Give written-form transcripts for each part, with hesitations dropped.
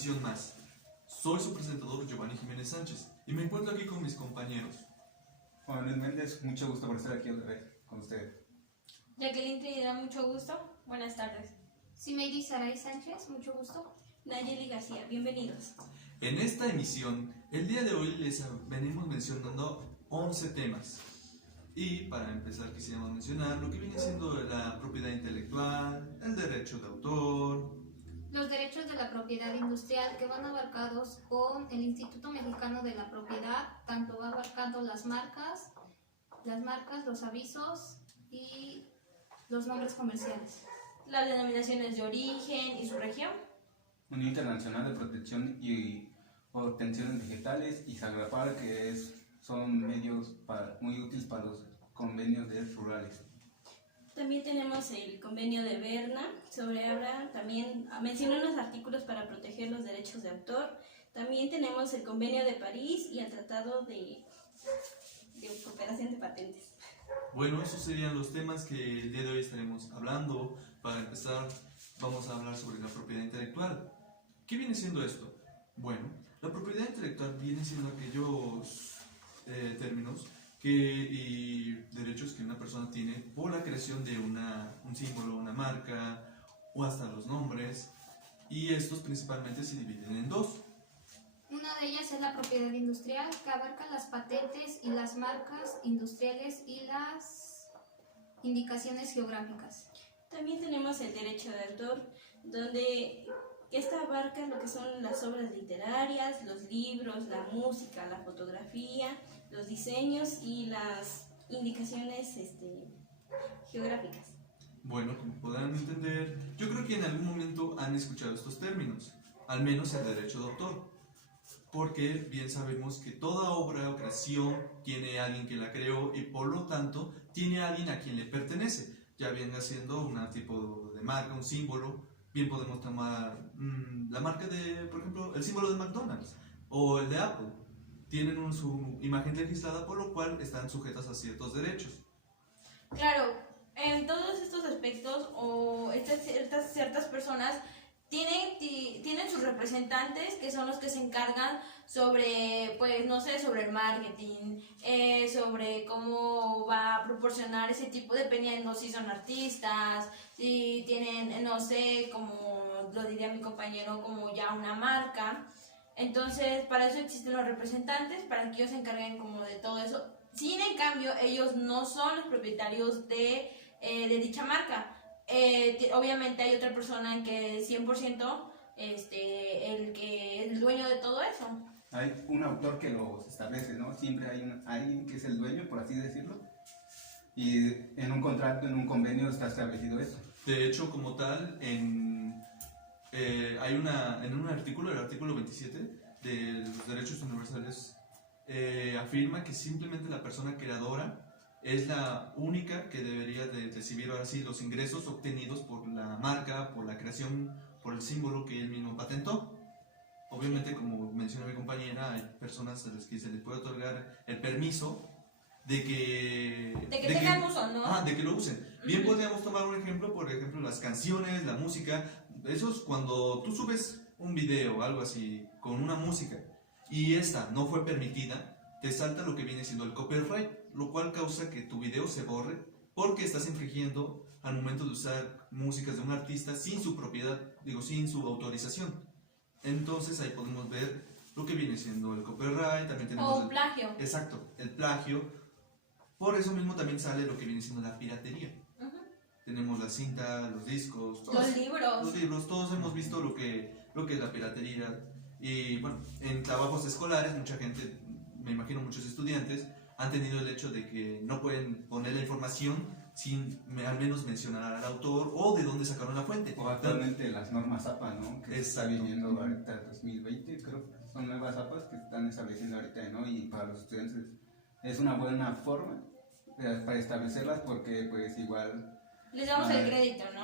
emisión más. Soy su presentador Giovanni Jiménez Sánchez y me encuentro aquí con mis compañeros. Juan Luis Méndez, mucho gusto por estar aquí otra vez con ustedes. Jacqueline Trinidad, mucho gusto. Buenas tardes. Simeidi Saray Sánchez, mucho gusto. Nayeli García, bienvenidos. En esta emisión, el día de hoy les venimos mencionando 11 temas. Y para empezar quisiéramos mencionar lo que viene siendo la propiedad intelectual, el derecho de autor, Los derechos de la propiedad industrial que van abarcados con el Instituto Mexicano de la Propiedad, tanto va abarcando las marcas, los avisos y los nombres comerciales. Las denominaciones de origen y su región. Unión Internacional de Protección y Obtenciones Vegetales y Sagrapar, que son medios muy útiles para los convenios rurales. También tenemos el convenio de Berna sobre Abra, también menciona unos artículos para proteger los derechos de autor. También tenemos el convenio de París y el tratado de cooperación de patentes. Bueno, esos serían los temas que el día de hoy estaremos hablando. Para empezar, vamos a hablar sobre la propiedad intelectual. ¿Qué viene siendo esto? Bueno, la propiedad intelectual viene siendo aquellos términos y derechos que una persona tiene por la creación de un símbolo, una marca o hasta los nombres. Y estos principalmente se dividen en dos. Una de ellas es la propiedad industrial, que abarca las patentes y las marcas industriales y las indicaciones geográficas. También tenemos el derecho de autor, donde esta abarca lo que son las obras literarias, los libros, la música, la fotografía, los diseños y las indicaciones geográficas. Bueno, como podrán entender, yo creo que en algún momento han escuchado estos términos, al menos el derecho de autor, porque bien sabemos que toda obra o creación tiene a alguien que la creó y por lo tanto tiene a alguien a quien le pertenece, ya venga siendo un tipo de marca, un símbolo. Bien podemos tomar la marca de, por ejemplo, el símbolo de McDonald's o el de Apple. Tienen su imagen legislada, por lo cual están sujetas a ciertos derechos. Claro, en todos estos aspectos o estas ciertas personas tienen sus representantes que son los que se encargan sobre, pues no sé, sobre el marketing, sobre cómo va a proporcionar ese tipo, dependiendo si son artistas, si tienen, no sé, como lo diría mi compañero, como ya una marca. Entonces, para eso existen los representantes, para que ellos se encarguen como de todo eso. Sin en cambio, ellos no son los propietarios de dicha marca. Obviamente hay otra persona en que 100% el que es el dueño de todo eso. Hay un autor que los establece, ¿no? Siempre hay alguien que es el dueño, por así decirlo. Y en un contrato, en un convenio está establecido eso. De hecho, como tal, en un artículo, el artículo 27 de los derechos universales, afirma que simplemente la persona creadora es la única que debería de recibir ahora sí los ingresos obtenidos por la marca, por la creación, por el símbolo que él mismo patentó. Obviamente, como menciona mi compañera, hay personas a las que se les puede otorgar el permiso de que tengan uso, ¿no? De que lo usen. Bien, podríamos tomar un ejemplo, por ejemplo, las canciones, la música. Eso es cuando tú subes un video o algo así con una música y esta no fue permitida, te salta lo que viene siendo el copyright, lo cual causa que tu video se borre porque estás infringiendo al momento de usar músicas de un artista sin su propiedad, sin su autorización. Entonces ahí podemos ver lo que viene siendo el copyright, también tenemos o plagio. Exacto, el plagio. Por eso mismo también sale lo que viene siendo la piratería. Tenemos la cinta, los discos, los libros, todos hemos visto lo que es la piratería. Y bueno, en trabajos escolares mucha gente, me imagino muchos estudiantes, han tenido el hecho de que no pueden poner la información sin al menos mencionar al autor o de dónde sacaron la fuente. O actualmente las normas APA, ¿no? Que está viniendo ahorita 2020, creo que son nuevas APAs que están estableciendo ahorita, ¿no? Y para los estudiantes es una buena forma para establecerlas porque pues igual les damos el crédito, ¿no?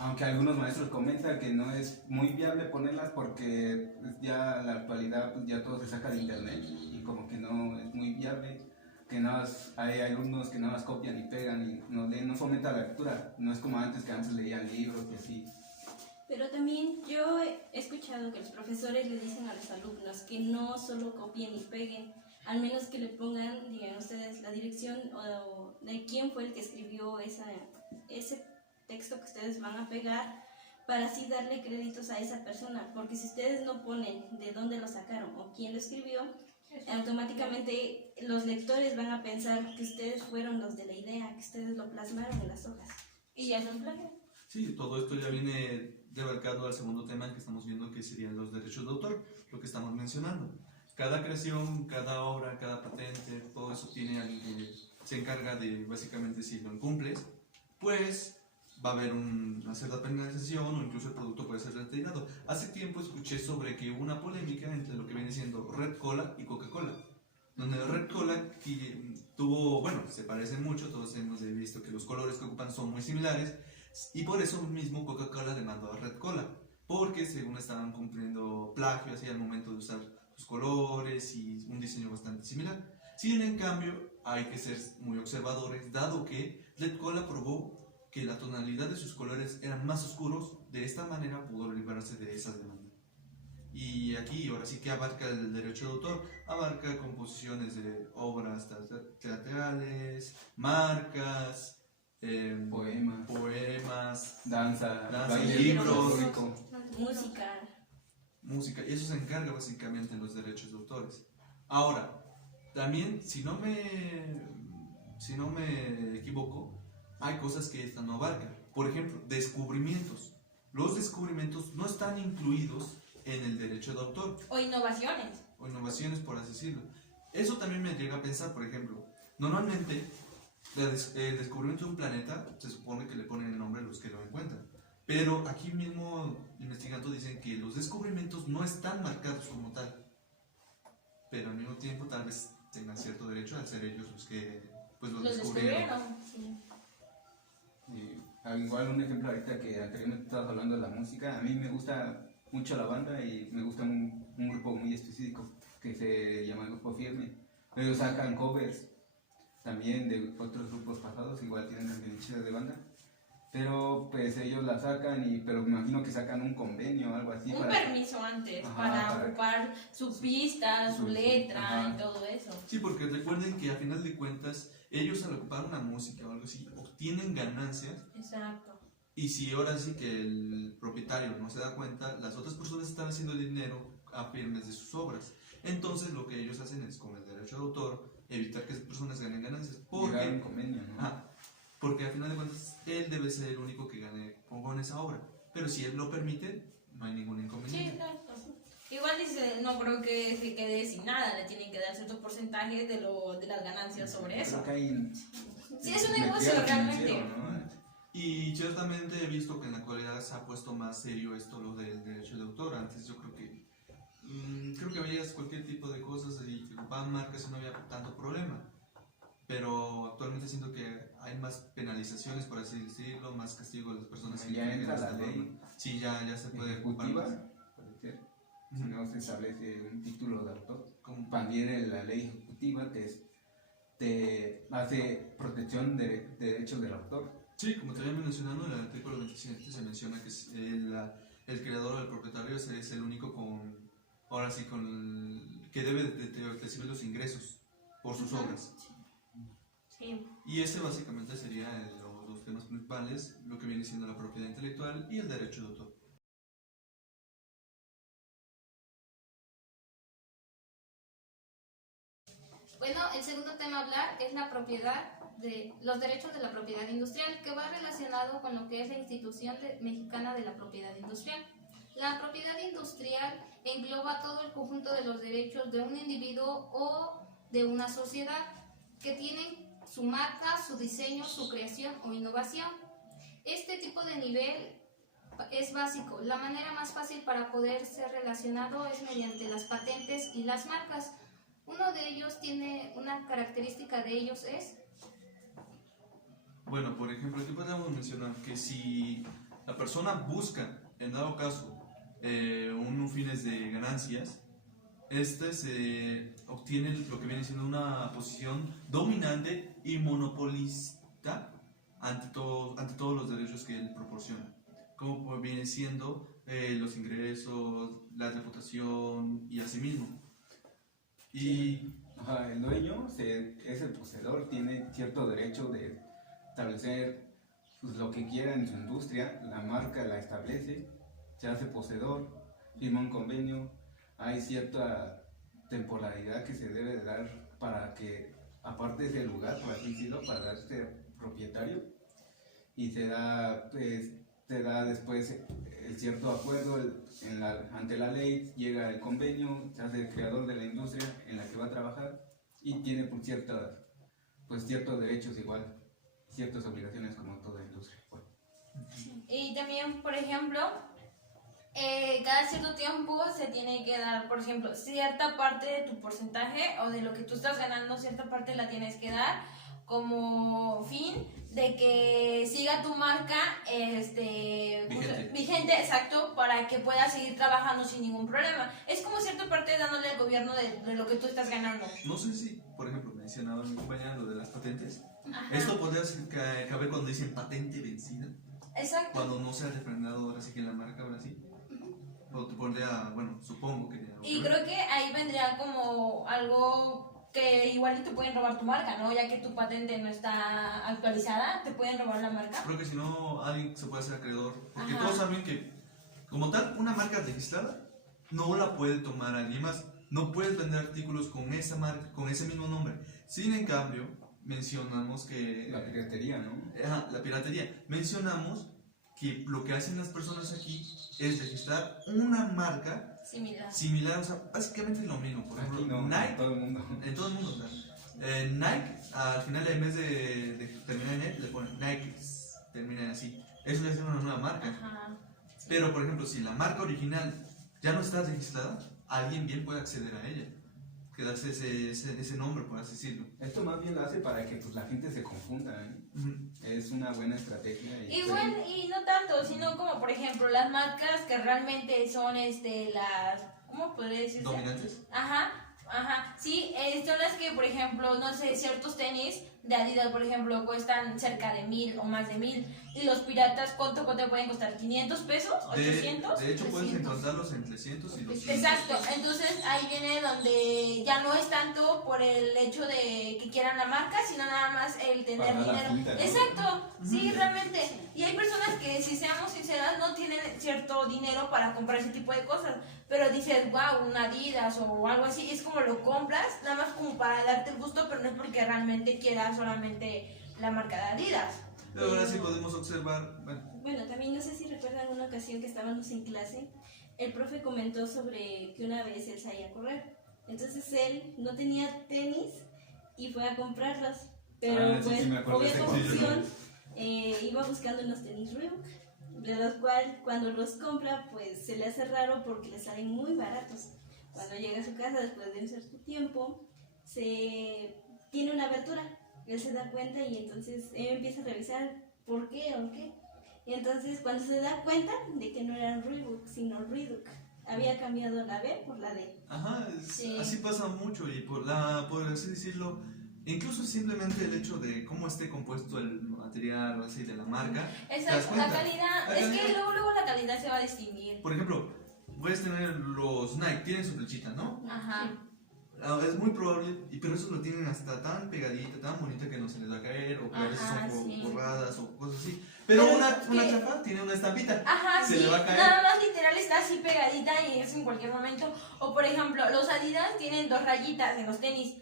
Aunque algunos maestros comentan que no es muy viable ponerlas porque pues, ya en la actualidad pues, ya todo se saca de internet y como que no es muy viable, que hay alumnos que nada más copian y pegan y no fomenta la lectura, no es como antes que antes leían libros y así. Pero también yo he escuchado que los profesores le dicen a los alumnos que no solo copien y peguen, al menos que le pongan, digan ustedes, la dirección o de quién fue el que escribió ese texto que ustedes van a pegar, para así darle créditos a esa persona, porque si ustedes no ponen de dónde lo sacaron o quién lo escribió, automáticamente los lectores van a pensar que ustedes fueron los de la idea, que ustedes lo plasmaron en las hojas. Y ya es un plagio. Sí, todo esto ya viene debarcando al segundo tema que estamos viendo, que serían los derechos de autor, lo que estamos mencionando. Cada creación, cada obra, cada patente, todo eso tiene alguien que se encarga de, básicamente, si lo incumples, pues va a haber una cierta penalización o incluso el producto puede ser retirado. Hace tiempo escuché sobre que hubo una polémica entre lo que viene siendo Red Cola y Coca-Cola, donde Red Cola tuvo, bueno, se parecen mucho, todos hemos visto que los colores que ocupan son muy similares, y por eso mismo Coca-Cola demandó a Red Cola, porque según estaban cumpliendo plagio así al momento de usar sus colores y un diseño bastante similar. Sin en cambio, hay que ser muy observadores, dado que Red Cola probó que la tonalidad de sus colores eran más oscuros, de esta manera pudo librarse de esa demanda. Y aquí ahora sí que abarca el derecho de autor, abarca composiciones de obras teatrales, marcas, poemas, danza, baile, libros, música, y eso se encarga básicamente en los derechos de autores. Ahora, también, si no me equivoco, hay cosas que esta no abarca. Por ejemplo, descubrimientos. Los descubrimientos no están incluidos en el derecho de autor. O innovaciones. O innovaciones, por así decirlo. Eso también me llega a pensar, por ejemplo, normalmente el descubrimiento de un planeta se supone que le ponen el nombre a los que lo encuentran. Pero aquí mismo investigando dicen que los descubrimientos no están marcados como tal. Pero al mismo tiempo tal vez tengan cierto derecho al ser ellos los que pues, los descubrieron. Sí. Igual un ejemplo ahorita que anteriormente estabas hablando de la música, a mí me gusta mucho la banda y me gusta un grupo muy específico que se llama Grupo Firme. Ellos sacan covers también de otros grupos pasados, igual tienen también hechizas de banda, pero pues ellos la sacan, pero me imagino que sacan un convenio o algo así. Un permiso antes, para ocupar su pista, su letra y todo eso. Sí, porque recuerden que a final de cuentas ellos al ocupar una música o algo así obtienen ganancias. Exacto. Y si ahora sí que el propietario no se da cuenta, las otras personas están haciendo dinero a firmes de sus obras. Entonces lo que ellos hacen es, con el derecho de autor, evitar que esas personas ganen ganancias. Llegar a un convenio, ¿no? Porque a final de cuentas él debe ser el único que gane con esa obra. Pero si él lo permite, no hay ningún inconveniente. Sí, claro. Igual dice, no creo que se quede sin nada, le tienen que dar cierto porcentaje de las ganancias sobre eso. Creo que hay Sí, es un negocio realmente. ¿no? Y ciertamente he visto que en la actualidad se ha puesto más serio esto, lo del derecho de autor. Antes yo creo que veías cualquier tipo de cosas y que ocupaban marcas y no había tanto problema. Pero actualmente siento que hay más penalizaciones, por así decirlo, más castigo a las personas que ya entra esta la ley. forma. Sí, ya se puede ocupar Ejecutiva, más. puede ser. Si no se establece un título de autor. Como- También la ley ejecutiva te hace protección de derechos del autor. Sí, como te había mencionado, en el artículo 27 se menciona que el creador o el propietario es el único que debe de recibir los ingresos por sus obras. Sí. Y ese básicamente sería los temas principales, lo que viene siendo la propiedad intelectual y el derecho de autor. Bueno, el segundo tema a hablar es la propiedad los derechos de la propiedad industrial, que va relacionado con lo que es la institución mexicana de la propiedad industrial. La propiedad industrial engloba todo el conjunto de los derechos de un individuo o de una sociedad que tienen su marca, su diseño, su creación o innovación. Este tipo de nivel es básico. La manera más fácil para poder ser relacionado es mediante las patentes y las marcas. Uno de ellos una característica de ellos es... Bueno, por ejemplo, aquí podemos mencionar que si la persona busca, en dado caso, unos fines de ganancias, se obtiene lo que viene siendo una posición dominante y monopolista ante todos los derechos que él proporciona. como pues viene siendo los ingresos, la reputación y así mismo. Y Ajá, el dueño es el poseedor, tiene cierto derecho de establecer pues, lo que quiera en su industria, la marca la establece, se hace poseedor, firma un convenio, hay cierta temporalidad que se debe de dar para que, aparte de ese lugar, por así decirlo, para darse propietario, y se da después el cierto acuerdo ante la ley, llega el convenio, se hace el creador de la industria en la que va a trabajar y tiene ciertos derechos igual, ciertas obligaciones como toda industria. Bueno. Y también, por ejemplo, cada cierto tiempo se tiene que dar, por ejemplo, cierta parte de tu porcentaje o de lo que tú estás ganando, cierta parte la tienes que dar como fin de que siga tu marca vigente, exacto, para que puedas seguir trabajando sin ningún problema. Es como cierta parte dándole al gobierno de lo que tú estás ganando. no sé si, por ejemplo, mencionaba mi compañera lo de las patentes. Ajá. Esto podría caber cuando dicen patente vencida, Exacto. cuando no se ha refrendado ahora sí que la marca, ahora sí. O te podría, bueno, supongo que... Y creo que ahí vendría como algo que igual te pueden robar tu marca, ¿no? Ya que tu patente no está actualizada, te pueden robar la marca. Creo que si no, alguien se puede hacer acreedor. Porque Ajá. todos saben que, como tal, una marca registrada no la puede tomar alguien más. No puedes vender artículos con esa marca, con ese mismo nombre. Sin en cambio, mencionamos que... La piratería, ¿no? La piratería. Mencionamos que lo que hacen las personas aquí es registrar una marca similar, o sea, básicamente es lo mismo. Por ejemplo, Aquí no, Nike, en todo el mundo. en todo el mundo, o sea, Nike, al final en vez de terminar en él, le ponen Nike, terminan así. Eso le hace una nueva marca. Ajá. Pero, por ejemplo, si la marca original ya no está registrada, alguien bien puede acceder a ella. Quedarse ese nombre, por así decirlo. Esto más bien lo hace para que pues, la gente se confunda, ¿eh? Ujú. Es una buena estrategia. Igual, y no tanto, sino como por ejemplo las marcas que realmente son las, ¿cómo podría decirse? Dominantes. Ajá, sí, son las que por ejemplo, no sé, ciertos tenis de Adidas, por ejemplo, cuestan cerca de 1,000 o más de 1,000, y los piratas, ¿cuánto te pueden costar? ¿500 pesos? ¿800? De hecho, puedes 300. encontrarlos en 300 y 200. Exacto, entonces ahí viene donde ya no es tanto por el hecho de que quieran la marca, sino nada más el tener Para la dinero. pinta, ¿no? Exacto, sí, realmente. Y hay personas que, si seamos sinceras, no tienen cierto dinero para comprar ese tipo de cosas, pero dices, wow, un Adidas o algo así, es como lo compras, nada más como para darte el gusto, pero no es porque realmente quieras solamente la marca de Adidas. Pero ahora sí podemos observar, Bueno, también no sé si recuerdan una ocasión que estábamos en clase, el profe comentó sobre que una vez él salía a correr. Entonces él no tenía tenis y fue a comprarlos. Pero sí, pues, sí me acuerdo de obvia ese confusión, iba buscando unos tenis Reebok, de los cuales cuando los compra, pues se le hace raro porque le salen muy baratos. Cuando llega a su casa, después de un cierto tiempo, tiene una abertura. Él se da cuenta y entonces él empieza a revisar por qué o qué. Y entonces cuando se da cuenta de que no eran Reebok, sino Reebok, había cambiado la B por la D. ajá, Sí. así pasa mucho y por así decirlo, incluso simplemente el hecho de cómo esté compuesto el material o así de la marca. ¿te das Exacto, la cuenta? calidad, La es que calidad. luego la calidad se va a distinguir. Por ejemplo, puedes tener los Nike, tienen su flechita, ¿no? Ajá. Es muy probable, pero esos lo tienen hasta tan pegadita, tan bonita que no se les va a caer, o que a veces Ajá, son sí. borradas o cosas así. Pero Pero una es que- chapa tiene una estampita. Ajá, Se sí, le va a caer. nada más literal está así pegadita y es en cualquier momento. O por ejemplo, los Adidas tienen 2 rayitas en los tenis.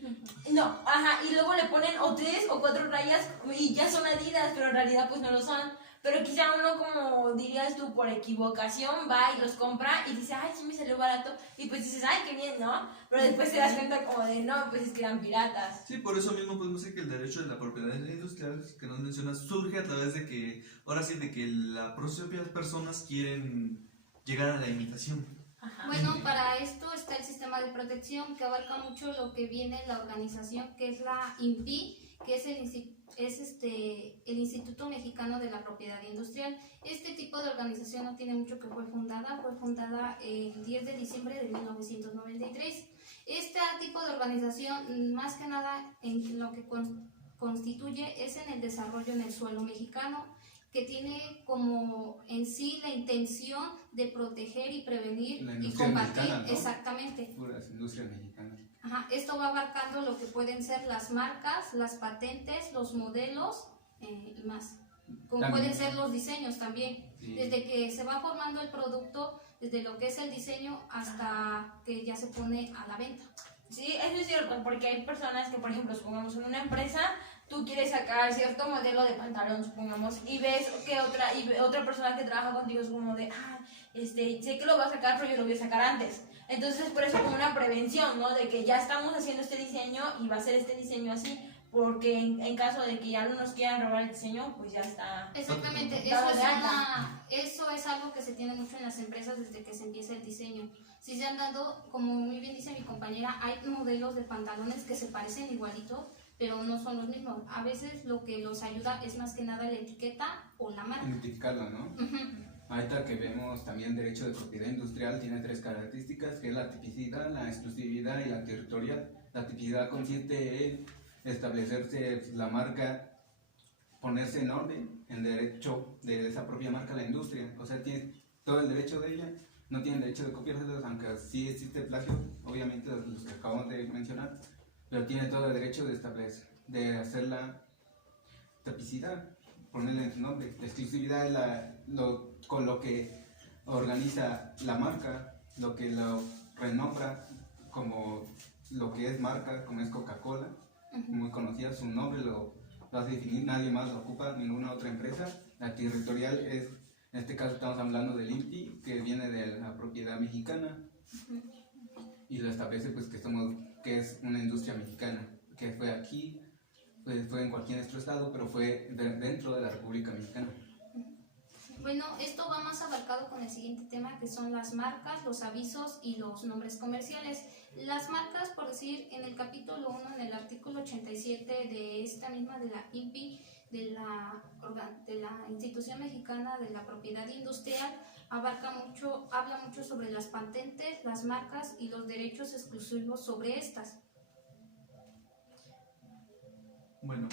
No, ajá, y luego le ponen o 3 o 4 rayas y ya son Adidas, pero en realidad pues no lo son. Pero quizá uno, como dirías tú, por equivocación va y los compra y dice, ay, sí me salió barato. Y pues dices, ay, qué bien, ¿no? Pero después te das cuenta como de, no, pues es que eran piratas. Sí, por eso mismo podemos decir que el derecho de la propiedad industrial que nos mencionas surge a través de que, ahora sí, de que las propias personas quieren llegar a la imitación. Ajá. Bueno, para esto está el sistema de protección que abarca mucho lo que viene en la organización, que es la INPI, que es el Instituto Mexicano de la Propiedad Industrial. Este tipo de organización no tiene mucho que fue fundada el 10 de diciembre de 1993. Este tipo de organización, más que nada, en lo que constituye es en el desarrollo en el suelo mexicano que tiene como en sí la intención de proteger y prevenir La y industria combatir, mexicana, ¿no? exactamente. Puras industrias mexicanas. Ajá, esto va abarcando lo que pueden ser las marcas, las patentes, los modelos y más. Como También. pueden ser los diseños también. Sí. Desde que se va formando el producto, desde lo que es el diseño hasta que ya se pone a la venta. Sí, eso es cierto, porque hay personas que, por ejemplo, supongamos en una empresa, tú quieres sacar cierto modelo de pantalón, supongamos, y ves que otra persona que trabaja contigo es como de, sé que lo va a sacar, pero yo lo voy a sacar antes. Entonces, por eso como una prevención, ¿no? De que ya estamos haciendo este diseño y va a ser este diseño así, porque en caso de que ya no nos quieran robar el diseño, pues ya está. Exactamente, Dado de alta. eso es algo que se tiene mucho en las empresas desde que se empieza el diseño. Si se han dado, como muy bien dice mi compañera, hay modelos de pantalones que se parecen igualitos, pero no son los mismos. A veces lo que los ayuda es más que nada la etiqueta o la marca. Identificarlo, ¿no? Ahorita que vemos también derecho de propiedad industrial, tiene 3 características, que es la tipicidad, la exclusividad y la territorial. La tipicidad consiste en establecerse la marca, ponerse en orden, en derecho de esa propia marca a la industria. O sea, tiene todo el derecho de ella, no tiene derecho de copiárselos, aunque sí existe plagio, obviamente los que acabamos de mencionar, pero tiene todo el derecho de establecer, de hacer la tipicidad, ponerle en su nombre. La exclusividad es con lo que organiza la marca, lo que lo renombra como lo que es marca, como es Coca-Cola, muy conocida, su nombre lo hace definir, nadie más lo ocupa, ninguna otra empresa. La territorial es, en este caso estamos hablando del INPI, que viene de la propiedad mexicana, y lo establece pues que es una industria mexicana, que fue aquí, pues fue en cualquier otro estado, pero fue dentro de la República Mexicana. Bueno, esto va más abarcado con el siguiente tema, que son las marcas, los avisos y los nombres comerciales. Las marcas, por decir, en el capítulo 1, en el artículo 87 de esta misma, de la INPI, de la Institución Mexicana de la Propiedad Industrial, habla mucho sobre las patentes, las marcas y los derechos exclusivos sobre estas. Bueno,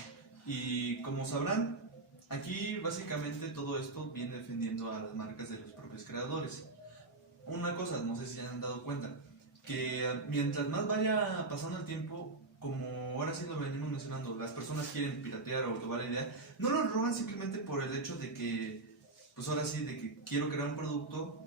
y como sabrán, aquí básicamente todo esto viene defendiendo a las marcas de los propios creadores. Una cosa, no sé si se han dado cuenta, que mientras más vaya pasando el tiempo, como ahora sí lo venimos mencionando, las personas quieren piratear o robar la idea, no lo roban simplemente por el hecho de que, pues ahora sí, de que quiero crear un producto,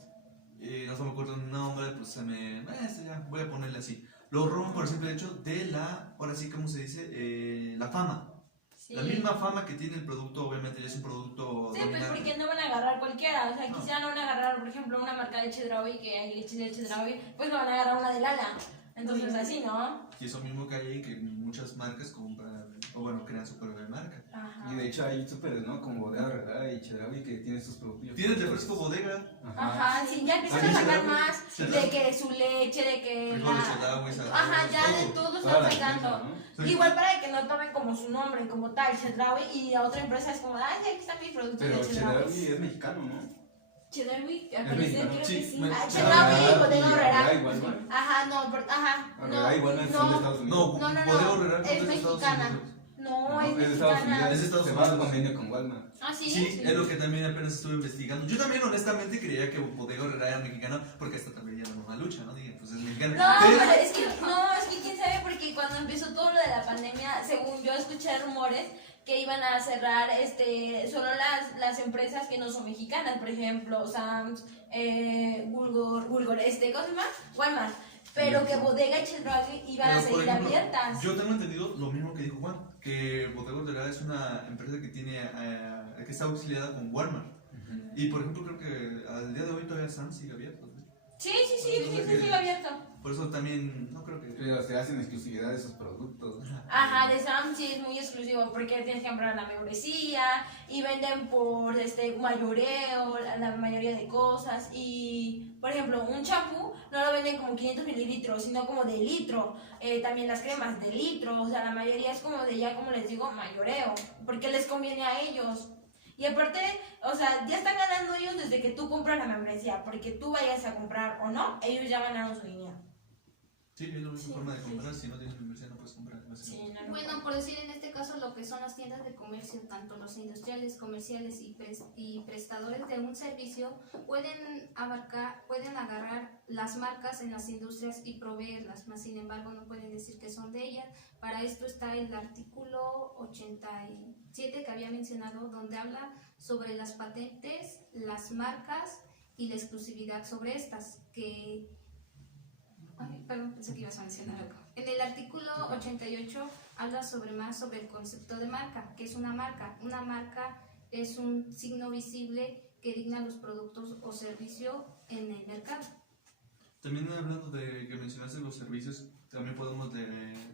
no se me acuerdo un nombre, pues ya, voy a ponerle así. Lo roban por el simple hecho de ahora sí, ¿cómo se dice? La fama. Sí. La misma fama que tiene el producto, obviamente ya es un producto Sí, pues dominante. porque no van a agarrar cualquiera, o sea, quizá no van a agarrar, por ejemplo, una marca de Chedraui, que hay leche de Chedraui, pues no van a agarrar una de Lala, entonces así, ¿no? Y eso mismo que hay ahí, que muchas marcas compran, o bueno, crean su propia marca. Ajá. Y de hecho hay súper, ¿no? Como Bodega Herrera y Chedraui que tienen sus productos. Tienes refresco bodega, Ajá, sí, ya empiezan a sacar más de que su leche, de que frijoles, Chedraui, Ajá, ya de todo están sacando. ¿no? Igual para que no tomen como su nombre, como tal, Chedraui, y a otra empresa es como, ay, aquí están mis productos Pero de Chedraui. Chedraui es mexicano, ¿no? Chedraui, al Es parecer mexicano. creo Sí, que sí. Chedraui y Bodega Horrera. Igual, ¿no? Ajá, no, ajá, Horrera igual son de no, Estados Unidos. No, Bodega Horrera es de Estados mexicana. Unidos. No, Es es de Estados mexicana. Unidos. Es de Estados Se va a Unidos. convenio con Walmart. Ah, sí. Sí, es lo que también apenas estuve investigando. Yo también honestamente creía que Bodega Horrera era mexicana porque hasta también ya no una lucha, ¿no? Dije, pues es mexicana. No, Pero- pero es que quién sabe, porque cuando empezó todo lo de la pandemia, según yo escuché rumores que iban a cerrar solo las empresas que no son mexicanas, por ejemplo, Sam's, Bulgor, ¿cómo se llama? Walmart. Pero que Bodega y Chedraui iban a Pero, por seguir ejemplo, abiertas. Yo tengo entendido lo mismo que dijo Juan, que Bodega Horrera es una empresa que que está auxiliada con Walmart. Y por ejemplo creo que al día de hoy todavía Sam's sigue abierto, ¿no? Sí, sigue abierto. Por eso también no creo que... Pero se hacen exclusividad de sus productos. Ajá, de Sam's sí es muy exclusivo porque tienes que comprar la membresía y venden por mayoreo, la mayoría de cosas. Y, por ejemplo, un champú no lo venden como 500 mililitros, sino como de litro. También las cremas de litro, o sea, la mayoría es como de ya, como les digo, mayoreo, porque les conviene a ellos. Y aparte, o sea, ya están ganando ellos desde que tú compras la membresía, porque tú vayas a comprar o no, ellos ya ganaron su dinero. Sí, es la única Sí, forma de sí, comprar. sí. Si no tienes membresía, no puedes comprar. Sí, básicamente. no, no Bueno, puedo. por decir en este caso lo que son las tiendas de comercio, tanto los industriales, comerciales y prestadores de un servicio pueden agarrar las marcas en las industrias y proveerlas, más sin embargo no pueden decir que son de ellas. Para esto está el artículo 87 que había mencionado, donde habla sobre las patentes, las marcas y la exclusividad sobre estas, que ay, perdón, pensé que ibas a mencionar algo. En el artículo 88 habla sobre el concepto de marca. ¿Qué es una marca? Una marca es un signo visible que digna los productos o servicios en el mercado. También hablando de que mencionaste los servicios, también podemos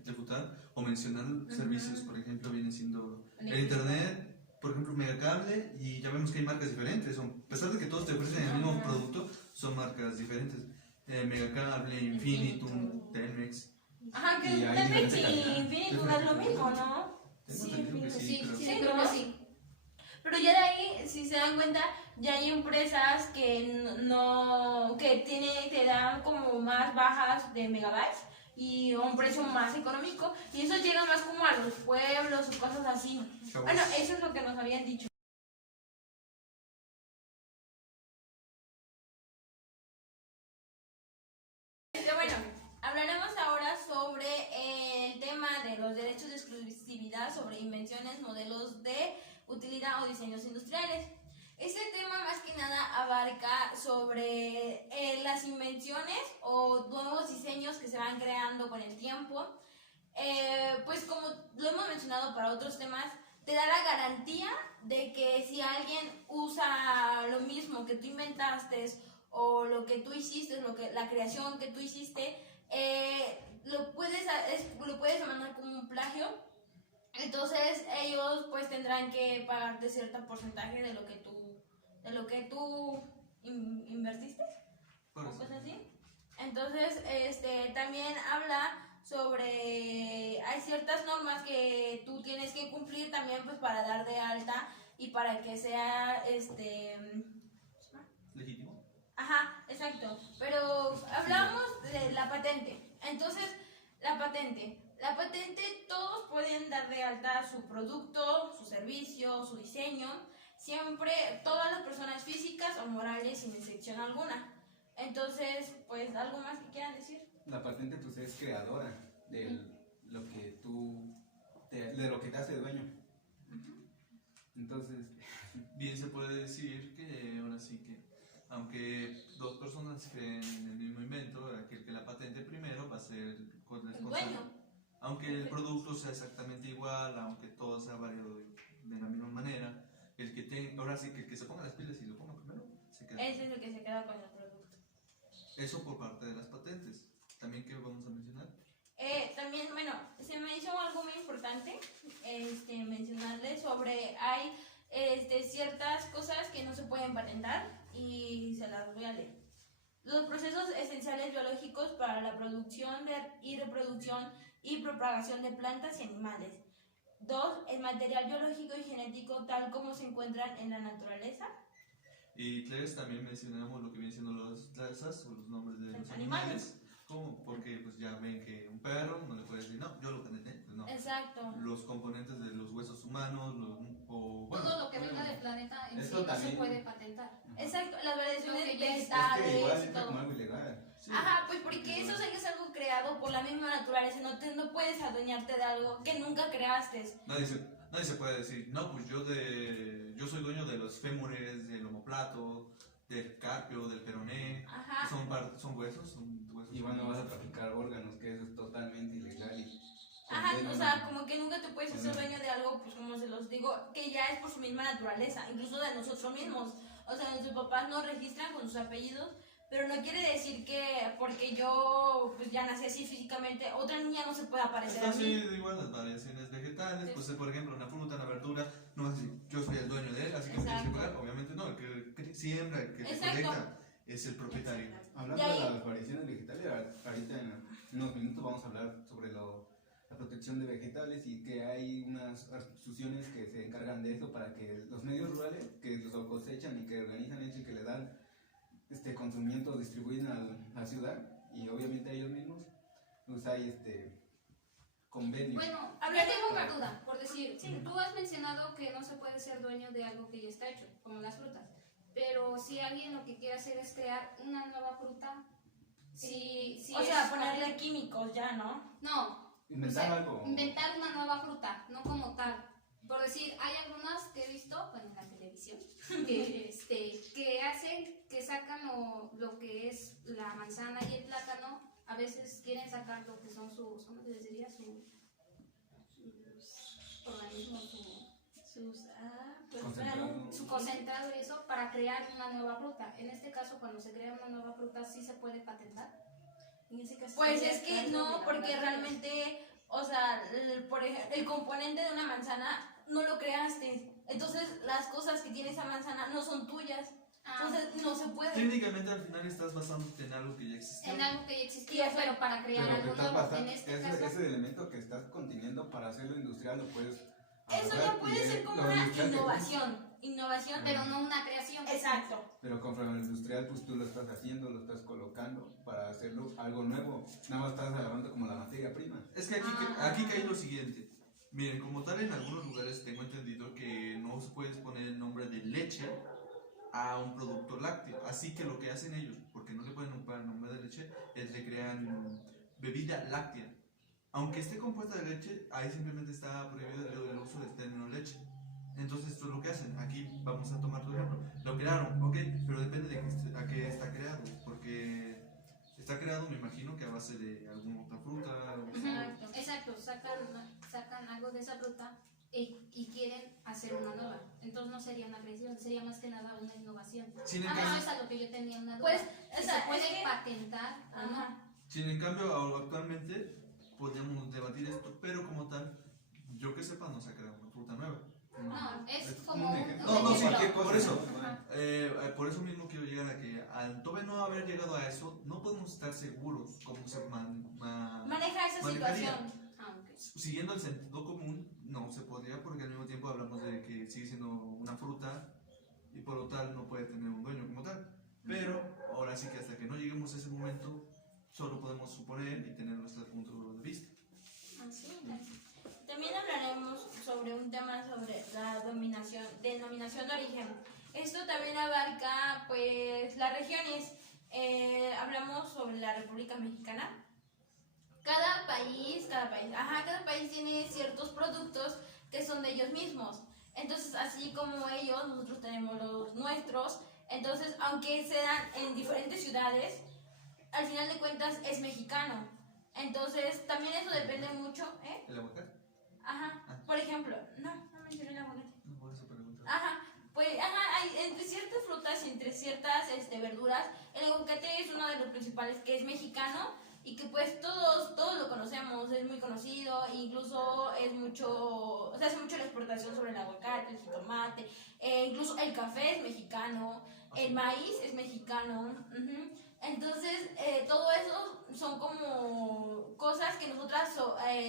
debutar o mencionar servicios, por ejemplo, viene siendo el internet, por ejemplo, Megacable, y ya vemos que hay marcas diferentes. A pesar de que todos te ofrecen el mismo producto, son marcas diferentes. Megacable, Infinitum, Telmex. Ajá, que Y hay Telmex diferente y calidad. Infinitum es lo mismo, ¿no? Tengo Sí, entendido que sí, sí, pero- sí, Sí, creo ¿no? que sí. Pero ya de ahí, si se dan cuenta, ya hay empresas que no, que te dan como más bajas de megabytes y a un precio más económico, y eso llega más como a los pueblos o cosas así. Chavos. Bueno, eso es lo que nos habían dicho. Pero bueno, hablaremos ahora sobre el tema de los derechos de exclusividad sobre invenciones, modelos de utilidad o diseños industriales. Este tema más que nada abarca sobre las invenciones o nuevos diseños que se van creando con el tiempo. Pues como lo hemos mencionado para otros temas, te da la garantía de que si alguien usa lo mismo que tú inventaste o lo que tú hiciste, la creación que tú hiciste, lo puedes demandar como un plagio. Entonces ellos pues tendrán que pagarte cierto porcentaje de lo que tú invertiste Por o eso. cosas así. Entonces también habla sobre, hay ciertas normas que tú tienes que cumplir también pues para dar de alta y para que sea ¿Legítimo? ajá, exacto. Pero hablamos de la patente. Entonces, la patente, todos pueden dar de alta su producto, su servicio, su diseño, siempre todas las personas físicas o morales sin excepción alguna. Entonces, pues, ¿algo más que quieran decir? La patente pues es creadora de lo que de lo que te hace dueño. Entonces, Bien se puede decir que ahora sí que, aunque dos personas creen en el mismo invento, aquel que la patente primero va a ser el responsable. dueño. Aunque el producto sea exactamente igual, aunque todo sea variado de la misma manera, ahora sí que el que se ponga las pilas y lo ponga primero, se queda. Ese es el que se queda con el producto. Eso por parte de las patentes. También, ¿qué vamos a mencionar? También, bueno, se me hizo algo muy importante mencionarles sobre, hay ciertas cosas que no se pueden patentar y se las voy a leer. Los procesos esenciales biológicos para la producción y reproducción y propagación de plantas y animales. 2. El material biológico y genético tal como se encuentran en la naturaleza. Y 3, también mencionamos lo que vienen siendo las razas o los nombres de los Animales. animales. ¿Cómo? Porque pues ya ven que un perro no le puede decir, no, yo lo patenté, pues no. Exacto. Los componentes de los huesos humanos, Todo lo que venga del planeta en sí esto no se también- puede patentar. Exacto, las Lo variaciones que ya es- es vegetales que igual y entra todo. como algo ilegal. Sí. Ajá, pues porque eso es algo creado por la misma naturaleza, no puedes adueñarte de algo que nunca creaste. Nadie se puede decir, no, pues yo soy dueño de los fémures, del omoplato, del carpio, del peroné. Ajá. Son huesos, son huesos. Igual no vas a traficar órganos, que eso es totalmente ilegal. Ajá, condena o sea, una- como que nunca te puedes hacer dueño de algo, pues como se los digo, que ya es por su misma naturaleza, incluso de nosotros mismos. O sea, nuestros papás nos registran con sus apellidos, pero no quiere decir que porque yo pues ya nací así físicamente, otra niña no se pueda parecer Está a así, mí. igual las variaciones vegetales, Sí. pues por ejemplo, una fruta, una verdura, no es así, yo soy el dueño de él, así que me tienes que Exacto. pagar. Obviamente no, el que siembra, el que Exacto. recolecta es el propietario. Hablando De de ahí- las variaciones vegetales, ahorita en unos minutos vamos a hablar sobre la protección de vegetales y que hay unas instituciones que se encargan de eso para que los medios rurales que los cosechan y que organizan eso y que le dan consumiendo, distribuyen a la ciudad y obviamente a ellos mismos, pues hay convenios. Bueno, Hablar yo de- tengo una duda, por decir, tú has mencionado que no se puede ser dueño de algo que ya está hecho, como las frutas, pero si alguien lo que quiere hacer es crear una nueva fruta, si O es- sea, ponerle químicos ya, ¿no? No, Inventar o sea, algo. inventar una nueva fruta, no como tal. Por decir, hay algunas que he visto, bueno, en la televisión, que hacen, que sacan lo que es la manzana y el plátano, a veces quieren sacar lo que son sus, ¿cómo se les diría? Sus organismos, Pues Concentrado. su concentrado y eso, para crear una nueva fruta. En este caso, cuando se crea una nueva fruta, ¿sí se puede patentar? En ese caso Pues sería es que cargo de no, la porque laboratoria. realmente, o sea, por ejemplo, el componente de una manzana no lo creaste. Entonces, las cosas que tiene esa manzana no son tuyas. Entonces, no se puede. Técnicamente al final estás basándote en algo que ya existió. En algo que ya existía, pero para crear Pero que algo estás nuevo. En basando, este caso, ese elemento que estás conteniendo para hacerlo industrial lo puedes Eso agarrar ya puede y ser como lo una industrial te innovación. Innovación, pero no una creación. Exacto. Pero conforme al industrial, pues tú lo estás haciendo, lo estás colocando para hacerlo algo nuevo. Nada más estás agarrando como la materia prima. Es que aquí cae lo siguiente. Miren, como tal en algunos lugares tengo entendido que no se puede poner el nombre de leche a un producto lácteo. Así que lo que hacen ellos, porque no le pueden nombrar el nombre de leche, es le crean bebida láctea. Aunque esté compuesta de leche, ahí simplemente está prohibido el uso del término leche. Entonces esto es lo que hacen. Aquí vamos a tomar tu ejemplo. Lo crearon, ok, pero depende de a qué está creado. Porque está creado, me imagino, que a base de alguna otra fruta. algo así. Exacto, sacan algo de esa fruta y quieren hacer una nueva. Entonces no sería una creación, sería más que nada una innovación. Sin Eso embargo, es a lo que yo tenía una duda. Pues, Si o sea, se puede es que- patentar o no. Ajá. actualmente podríamos debatir esto, pero como tal, yo que sepa, no se ha creado una fruta nueva. No, es Es como un un ejemplo. No, no, sí, ejemplo. por eso. Ajá. Por eso mismo quiero llegar a que al todavía no haber llegado a eso, no podemos estar seguros cómo se Maneja esa manejaría. situación. Ah, ok. Siguiendo el sentido común, no se podría porque al mismo tiempo hablamos de que sigue siendo una fruta y por lo tal no puede tener un dueño como tal. Pero ahora sí que hasta que no lleguemos a ese momento, solo podemos suponer y tener nuestro punto de vista. Así es. También hablaremos sobre un tema sobre la denominación de origen. Esto también abarca pues las regiones. Hablamos sobre la República Mexicana. Cada país tiene ciertos productos que son de ellos mismos. Entonces, así como ellos, nosotros tenemos los nuestros. Entonces, aunque sean en diferentes ciudades, al final de cuentas es mexicano. Entonces, también eso depende mucho, ¿eh? ¿El aguacate? Ajá. Por ejemplo, no mencioné el aguacate. No, por eso pregunto. Ajá. Pues, hay entre ciertas frutas y entre ciertas verduras, el aguacate es uno de los principales que es mexicano y que pues todos lo conocemos, es muy conocido, incluso se hace mucho la exportación sobre el aguacate, el jitomate, incluso el café es mexicano, el maíz es mexicano. Ujú. Entonces, todo eso son como cosas que nosotras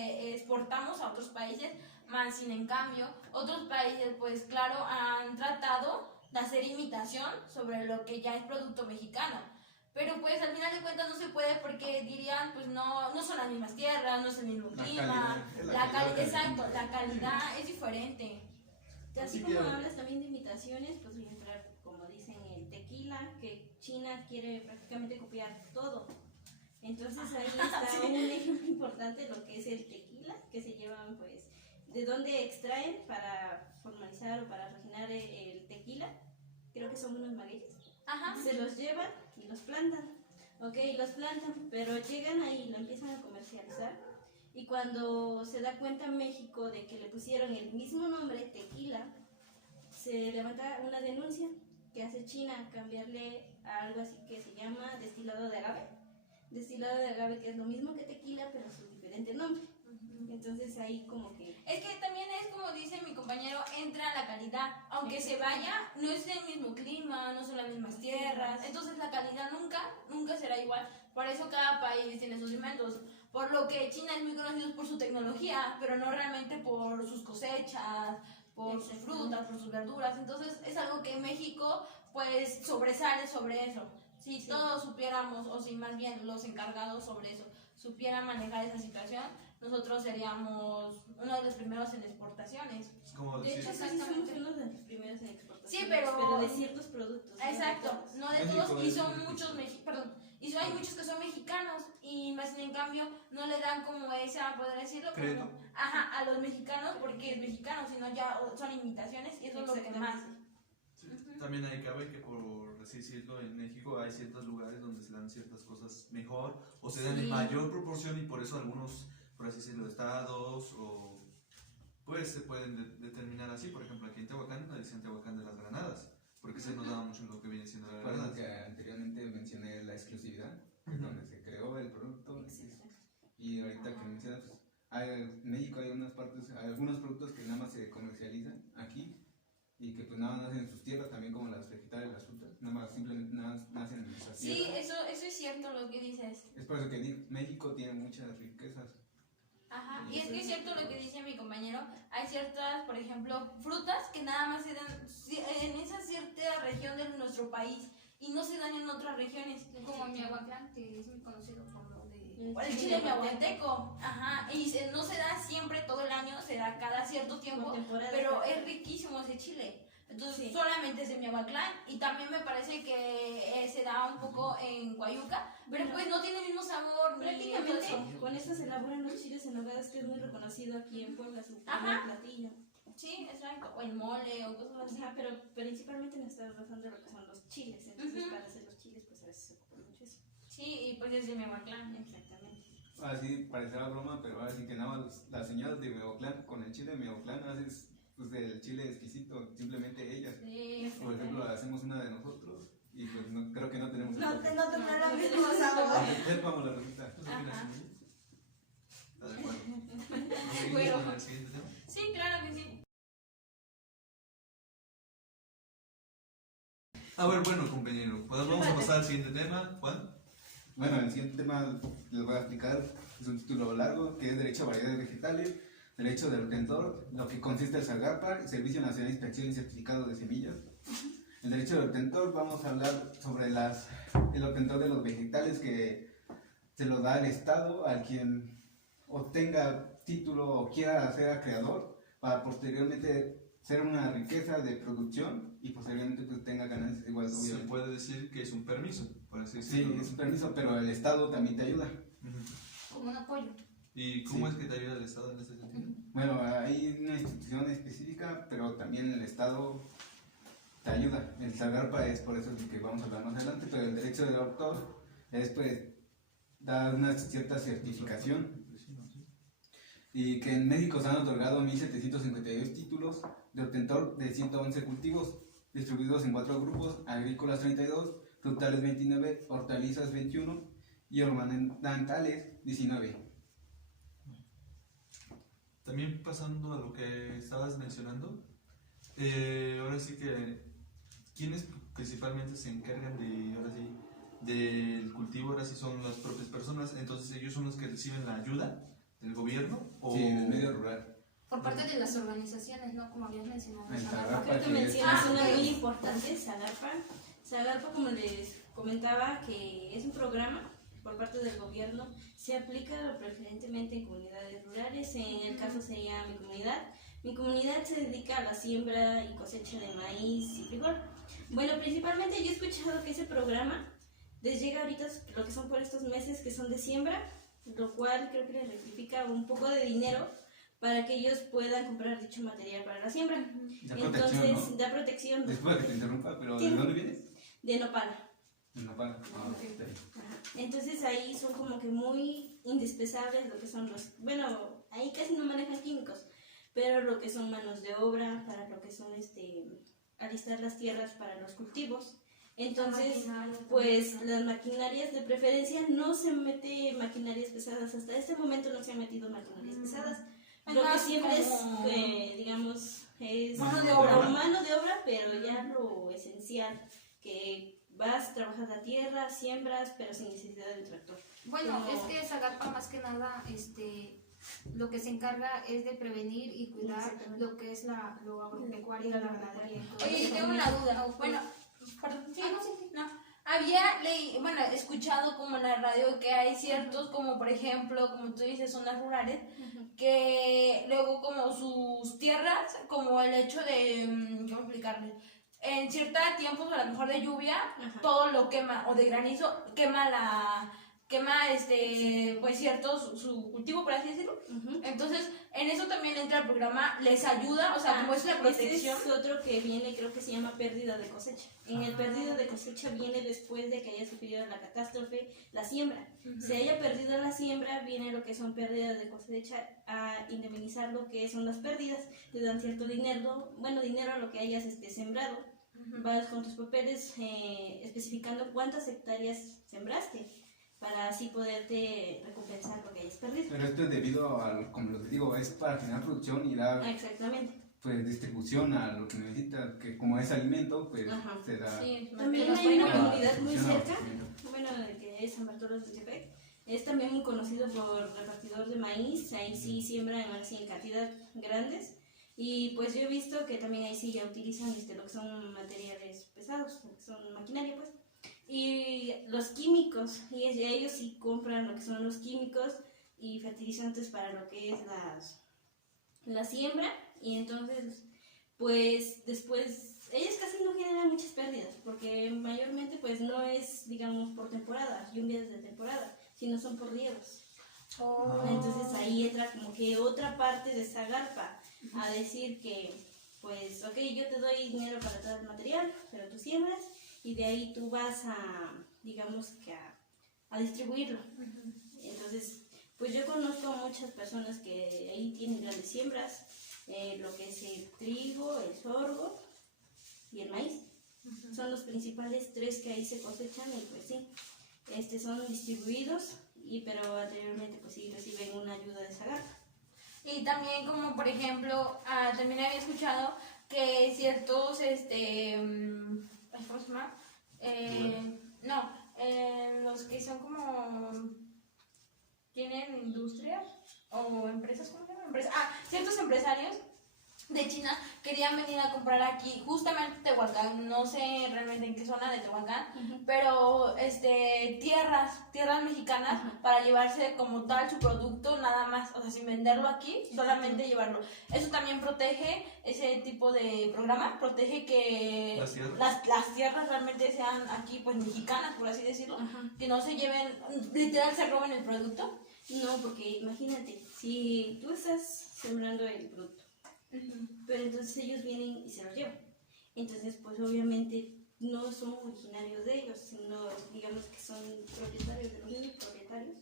exportamos a otros países, más sin en cambio, otros países, pues claro, han tratado de hacer imitación sobre lo que ya es producto mexicano. Pero pues al final de cuentas no se puede porque dirían, pues no son las mismas tierras, no es el mismo La clima, calidad, es la la calidad calidad, del exacto, alimento. la calidad es diferente. Así Así como que- hablas también de imitaciones, pues voy a entrar, como dicen, el tequila, que China quiere prácticamente copiar todo. Entonces ahí está un ejemplo importante de lo que es el tequila, que se llevan pues, de dónde extraen para formalizar o para refinar el tequila. Creo que son unos magueyes. Ajá. Se los llevan y los plantan. Ok, los plantan, pero llegan ahí y lo empiezan a comercializar. Y cuando se da cuenta México de que le pusieron el mismo nombre, tequila, se levanta una denuncia que hace China cambiarle a algo así que se llama destilado de agave. Destilado de agave, que es lo mismo que tequila, pero su diferente nombre. Entonces ahí como que... Es que también es como dice mi compañero, entra la calidad. Aunque se vaya, no es el mismo clima, no son las mismas tierras. Entonces la calidad nunca será igual. Por eso cada país tiene sus alimentos. Por lo que China es muy conocido por su tecnología, pero no realmente por sus cosechas, por sus frutas, por sus verduras. Entonces es algo que México pues sobresale sobre eso. Si todos supiéramos, o si más bien los encargados sobre eso, supiera manejar esa situación, nosotros seríamos uno de los primeros en exportaciones. Es como De decir, hecho, sí somos uno de los primeros en exportación. Sí, pero de ciertos productos. ¿no? Exacto, no de México todos, y es son México. muchos hay muchos que son mexicanos y más en cambio no le dan como esa, poder decirlo, Crédito. como, a los mexicanos porque es mexicano, sino ya son imitaciones y eso es lo que más. sí, también ahí cabe que por así decirlo, en México hay ciertos lugares donde se dan ciertas cosas mejor o se dan en Sí. mayor proporción y por eso algunos, por así decirlo, estados o pues se pueden determinar así. Por ejemplo, aquí en Tehuacán, la dicen Tehuacán de las Granadas, porque se nos daba mucho en lo que viene siendo la Por eso granada. que anteriormente mencioné la exclusividad, donde se creó el producto. Y ahorita que mencionas, pues, en México hay unas partes, hay algunos productos que nada más se comercializan aquí y que pues nada más nacen en sus tierras, también como las vegetales, las frutas, nada más simplemente nada más nacen en nuestras Sí, tierras. eso es cierto lo que dices. Es por eso que digo, México tiene muchas riquezas. Ajá, y es que es cierto lo que dice mi compañero, hay ciertas, por ejemplo, frutas que nada más se dan en esa cierta región de nuestro país y no se dan en otras regiones. Como Miahuatlán, que es muy conocido por lo de... Por el chile miahuateco, ajá, y no se da siempre todo el año, se da cada cierto tiempo, Por temporada. pero es riquísimo ese chile. Entonces Sí. solamente es de Miahuatlán y también me parece que se da un poco en Coayuca, pero Bueno. pues no tiene el mismo sabor ni Prácticamente eso. con eso se elaboran los chiles en nogada, que es muy reconocido aquí en Puebla, su Ajá. primer platillo. Sí, exacto, o el mole o cosas así. Ajá, pero principalmente nos está basando en lo que son los chiles. Entonces, Ujú. para hacer los chiles, pues a veces se ocupa mucho eso. Sí, y pues es de Miahuatlán. Exactamente. Así parecerá broma, pero ahora sí que nada más las señoras de Meoclán con el chile de Meoclán haces pues el chile exquisito, simplemente ellas. Sí, Por ejemplo, hacemos una de nosotros y pues no, creo que no tenemos el no toque. tendrá el mismo sabor. Sepamos la receta. ¿Tú qué opinas, Ajá. Emily? ¿Estás de acuerdo? ¿Nos seguimos Bueno. con el siguiente tema? Sí, claro que sí. A ver, bueno, compañero, pues vamos a pasar al siguiente tema. Juan. Bueno, el siguiente tema les voy a explicar, es un título largo, que es Derecho a variedades vegetales, Derecho del obtentor, lo que consiste el SAGAPA, Servicio Nacional de Inspección y Certificado de Semillas. El derecho del obtentor, vamos a hablar sobre el obtentor de los vegetales que se lo da el Estado al quien obtenga título o quiera ser acreedor para posteriormente ser una riqueza de producción y posteriormente pues tenga ganancias igual. Se Obviamente. puede decir que es un permiso, por así Sí, decirlo. es un permiso, pero el Estado también te ayuda. Ujú. Como un apoyo. ¿Y cómo Sí. es que te ayuda el Estado en ese sentido? Bueno, hay una institución específica, pero también el Estado te ayuda. El SAGARPA es por eso que vamos a hablar más adelante, pero el derecho del autor es pues dar una cierta certificación y que en México se han otorgado 1.752 títulos de obtentor de 111 cultivos distribuidos en 4 grupos: agrícolas 32, frutales 29, hortalizas 21 y ornamentales 19. También pasando a lo que estabas mencionando, ahora sí que, ¿quiénes principalmente se encargan de, ahora sí, del cultivo? Ahora sí son las propias personas, entonces ellos son los que reciben la ayuda del gobierno. ¿O? Sí, en el medio rural. Por parte de las organizaciones, ¿no? Como habías mencionado. El Zagarpa. Zagarpa. Creo que que es- mencionas Ah, una ok. muy importante, Zagarpa. Zagarpa, como les comentaba, que es un programa por parte del gobierno, se aplica preferentemente en comunidades rurales. En el caso sería mi comunidad. Mi comunidad se dedica a la siembra y cosecha de maíz y frijol. Bueno, principalmente yo he escuchado que ese programa les llega ahorita lo que son por estos meses que son de siembra, lo cual creo que les rectifica un poco de dinero para que ellos puedan comprar dicho material para la siembra. Da Entonces, protección, ¿no? da protección Disculpa que te interrumpa, pero Sí. ¿de dónde vienes? de nopal. De Nopal. Ah, ok. Ajá. Entonces ahí son como que muy indispensables lo que son los, bueno, ahí casi no manejan químicos, pero lo que son manos de obra, para lo que son alistar las tierras para los cultivos. Entonces, pues las maquinarias de preferencia no se mete maquinarias pesadas, hasta este momento no se han metido maquinarias pesadas. Lo que Más siempre es, como- digamos, es Mano de obra. mano de obra, pero ya lo esencial, que vas, trabajas la tierra, siembras, pero sin necesidad del tractor. Bueno, Como- es que Zagarpa más que nada, lo que se encarga es de prevenir y cuidar Exactamente. lo que es lo agropecuario, la ganadería. Oye, yo tengo una duda. Bueno, perdón, sí, Ah, no, sí, sí. no. Bueno, escuchado como en la radio que hay ciertos, como por ejemplo, como tú dices, zonas rurales, que luego como sus tierras, como el hecho de, ¿cómo explicarles? En ciertos tiempos, a lo mejor de lluvia, todo lo quema, o de granizo, quema pues ciertos, su cultivo, por así decirlo. Entonces, en eso también entra el programa, les ayuda, o sea, como es la protección. Ese es otro que viene, creo que se llama pérdida de cosecha. En el pérdida de cosecha viene después de que haya sufrido la catástrofe, la siembra. Si haya perdido la siembra, viene lo que son pérdidas de cosecha, a indemnizar lo que son las pérdidas. Te dan cierto dinero, dinero a lo que hayas sembrado. Vas con tus papeles especificando cuántas hectáreas sembraste, para así poderte recompensar lo que hayas perdido. Pero esto es debido a, como les digo, es para generar producción y dar Exactamente. pues distribución a lo que necesita, que como es alimento, pues se da. Sí, También los hay una pueden- comunidad muy producción a cerca, alimento. que es San Bartolo de Tepec. Es también muy conocido por repartidor de maíz, ahí sí siembran así en cantidad grandes. Y pues yo he visto que también ahí sí ya utilizan lo que son materiales pesados, lo que son maquinaria pues. Y los químicos, y ellos sí compran lo que son los químicos y fertilizantes para lo que es la siembra. Y entonces, pues después, ellos casi no generan muchas pérdidas, porque mayormente pues no es, digamos, por temporada, lluvias de temporada, sino son por riegos. Entonces ahí entra como que otra parte de Zagarpa a decir que, pues, ok, yo te doy dinero para todo el material, pero tú siembras y de ahí tú vas a, digamos que a distribuirlo. Entonces, pues yo conozco muchas personas que ahí tienen grandes siembras, lo que es el trigo, el sorgo y el maíz. Son los principales tres que ahí se cosechan y pues sí, son distribuidos, pero anteriormente pues sí reciben una ayuda de Zagarpa. Y también como por ejemplo, también había escuchado que ciertos, ¿cómo se llama? Los que son como, tienen industrias o empresas, ¿cómo se llama? Ciertos empresarios de China querían venir a comprar aquí, justamente Tehuacán, no sé realmente en qué zona de Tehuacán, pero tierras mexicanas para llevarse como tal su producto nada más, o sea, sin venderlo aquí, solamente llevarlo. Eso también protege, ese tipo de programa, protege que las tierras realmente sean aquí pues mexicanas, por así decirlo, que no se lleven, literal se roben el producto. No, porque imagínate, si tú estás sembrando el producto, pero entonces ellos vienen y se los llevan. Entonces, pues obviamente no son originarios de ellos, sino digamos que son propietarios de los mismos propietarios,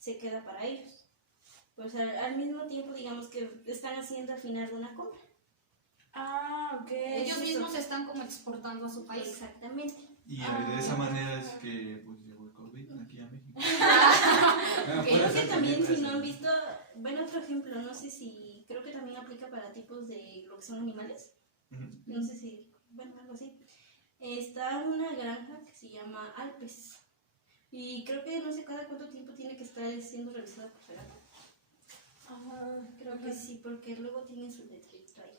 se queda para ellos. Pues al mismo tiempo, digamos que están haciendo al final una compra. Ok. Ellos mismos están como exportando a su país. Exactamente. Y de esa manera es que pues llegó el COVID aquí a México. Creo que también si no han visto, otro ejemplo, no sé si, creo que también aplica para tipos de lo que son animales. No sé si, algo así. Está una granja que se llama Alpes. Y creo que no sé cada cuánto tiempo tiene que estar siendo revisada por Zagarpa. Creo que sí, porque luego tienen su letrito ahí.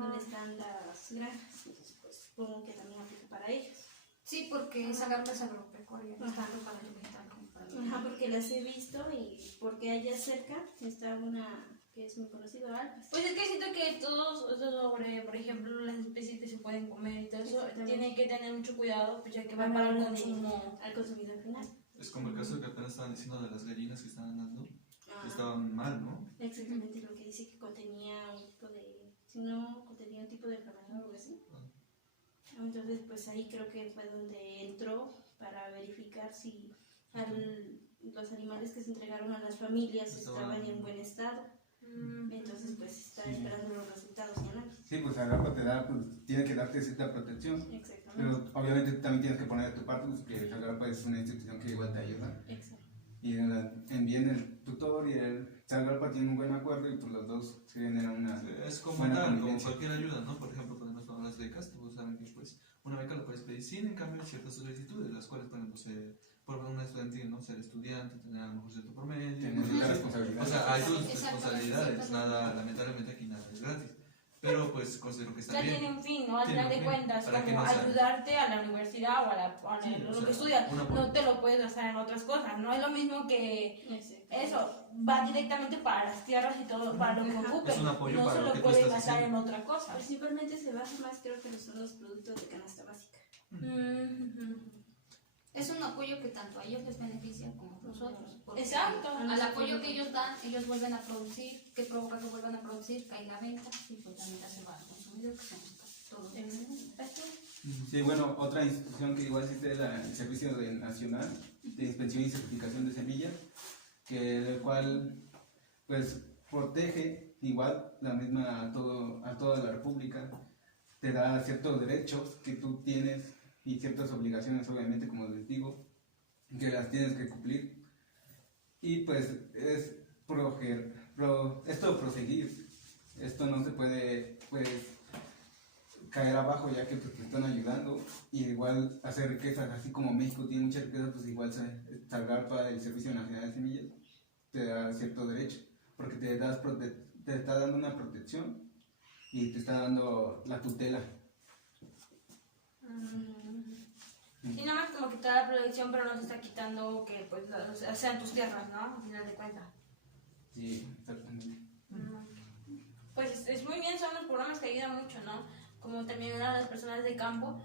Donde están las granjas. Entonces, pues supongo que también aplica para ellos. Sí, porque Zagarpa es agropecuaria, no tanto para alimentar como para alimentar. Porque las he visto y porque allá cerca está una que es muy conocida, Alpes. Pues es que siento que todos sobre, por ejemplo, las especies que se pueden comer y todo eso, tienen que tener mucho cuidado, pues ya que va para el consumo al consumidor final. Es como el caso que apenas estaban diciendo de las gallinas que estaban dando, que estaban mal, ¿no? Exactamente lo que dice que contenía un tipo de, si no, contenía un tipo de enfermedad o algo así. Entonces, pues ahí creo que fue donde entró para verificar si los animales que se entregaron a las familias estaban en buen estado. Entonces, pues está esperando los resultados y análisis. Sí, pues Zagarpa tiene que darte cierta protección. Exactamente. Pero obviamente también tienes que poner de tu parte, pues que Zagarpa es una institución que igual te ayuda. Exacto. Y en bien el tutor y el Zagarpa tienen un buen acuerdo y pues los dos se generan una Es como buena tal, como convivencia. cualquier ayuda, ¿no? Por ejemplo, podemos tomar las becas, todos saben que pues una beca la puedes pedir sin en cambio ciertas solicitudes, las cuales pueden por una estudiante, ¿no? Ser estudiante, tener a lo mejor cierto promedio, Tener cierta responsabilidad. o sea, hay sus Exactamente, responsabilidades, ciertas nada, lamentablemente aquí nada es gratis. pero pues considero que está Ya bien. tiene un fin, ¿no? Al Tiene final un de fin, cuentas, para que como no sea- ayudarte a la universidad o Sí, lo o sea, que estudias. un apoyo. No te lo puedes gastar en otras cosas. No es lo mismo que Exacto. eso. Va directamente para las tierras y todo, para lo que Ajá. ocupen. Es un apoyo no para se lo lo que tú puedes estás gastar haciendo. en otra cosa. Principalmente se basa más, creo que son los productos de canasta básica. Es un apoyo que tanto a ellos les beneficia como a nosotros. porque Exacto. Al apoyo que ellos dan, ellos vuelven a producir, que provoca que vuelvan a producir, cae la venta y pues también se va al consumidor, que somos casi todos. Sí, bueno, otra institución que igual existe es el Servicio Nacional de Inspección y Certificación de Semillas, que el cual pues protege igual la misma a toda la República, te da ciertos derechos que tú tienes y ciertas obligaciones, obviamente, como les digo, que las tienes que cumplir. Y pues es esto proseguir, esto no se puede pues caer abajo, ya que pues, te están ayudando, y igual hacer riquezas, así como México tiene mucha riqueza, pues igual salvar para el Servicio Nacional de Semillas te da cierto derecho, porque te está dando una protección y te está dando la tutela. Y nada más como que te da la producción, pero no te está quitando que pues sean tus tierras, ¿no? Al final de cuentas. Sí, exactamente. Pues es muy bien, son los programas que ayudan mucho, ¿no? Como también a las personas de campo,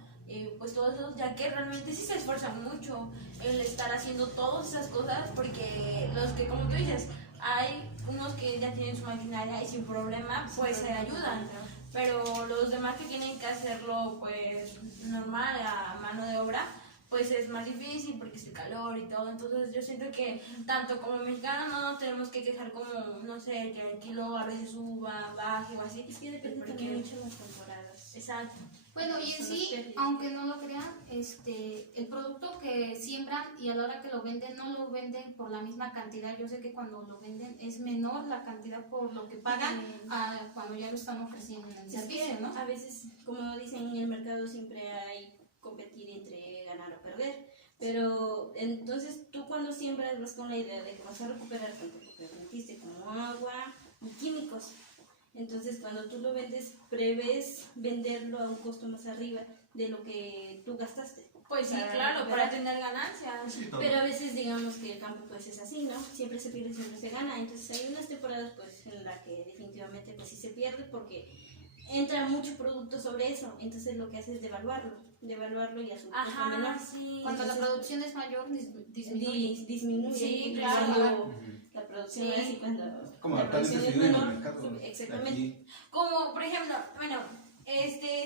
pues todos esos, ya que realmente sí se esfuerzan mucho el estar haciendo todas esas cosas, porque los que, como tú dices, hay unos que ya tienen su maquinaria y sin problema, pues se ayudan. Pero los demás que tienen que hacerlo, pues, normal, a mano de obra, pues es más difícil porque es el calor y todo. Entonces yo siento que tanto como mexicanos no nos tenemos que quejar como, no sé, que el kilo a veces suba, baje o así. Es que depende Porque- también mucho de las temporadas. Exacto. Bueno, y en sí, aunque no lo crean, el producto que siembran y a la hora que lo venden, no lo venden por la misma cantidad. Yo sé que cuando lo venden es menor la cantidad por lo que pagan a cuando ya lo están ofreciendo en el Es servicio, que ¿no? a veces, como dicen en el mercado, siempre hay competir entre ganar o perder. Pero entonces tú cuando siembras vas con la idea de que vas a recuperar tanto lo que metiste como agua y químicos. Entonces cuando tú lo vendes, prevés venderlo a un costo más arriba de lo que tú gastaste. Pues sí, Para claro, recuperar. para tener ganancias. Sí, todo. Pero a veces digamos que el campo pues es así, ¿no? Siempre se pierde, siempre se gana. Entonces hay unas temporadas pues en la que definitivamente pues sí se pierde porque entra mucho producto sobre eso. Entonces lo que hace es devaluarlo y a su costo menor. Ajá, sí. Cuando la Entonces, producción es mayor, disminuye. disminuye. Sí, y claro. cuando la producción es así, cuando Como la actualmente producción se es vive en el menor, mercado. sube. Exactamente. Aquí, Como, por ejemplo, bueno,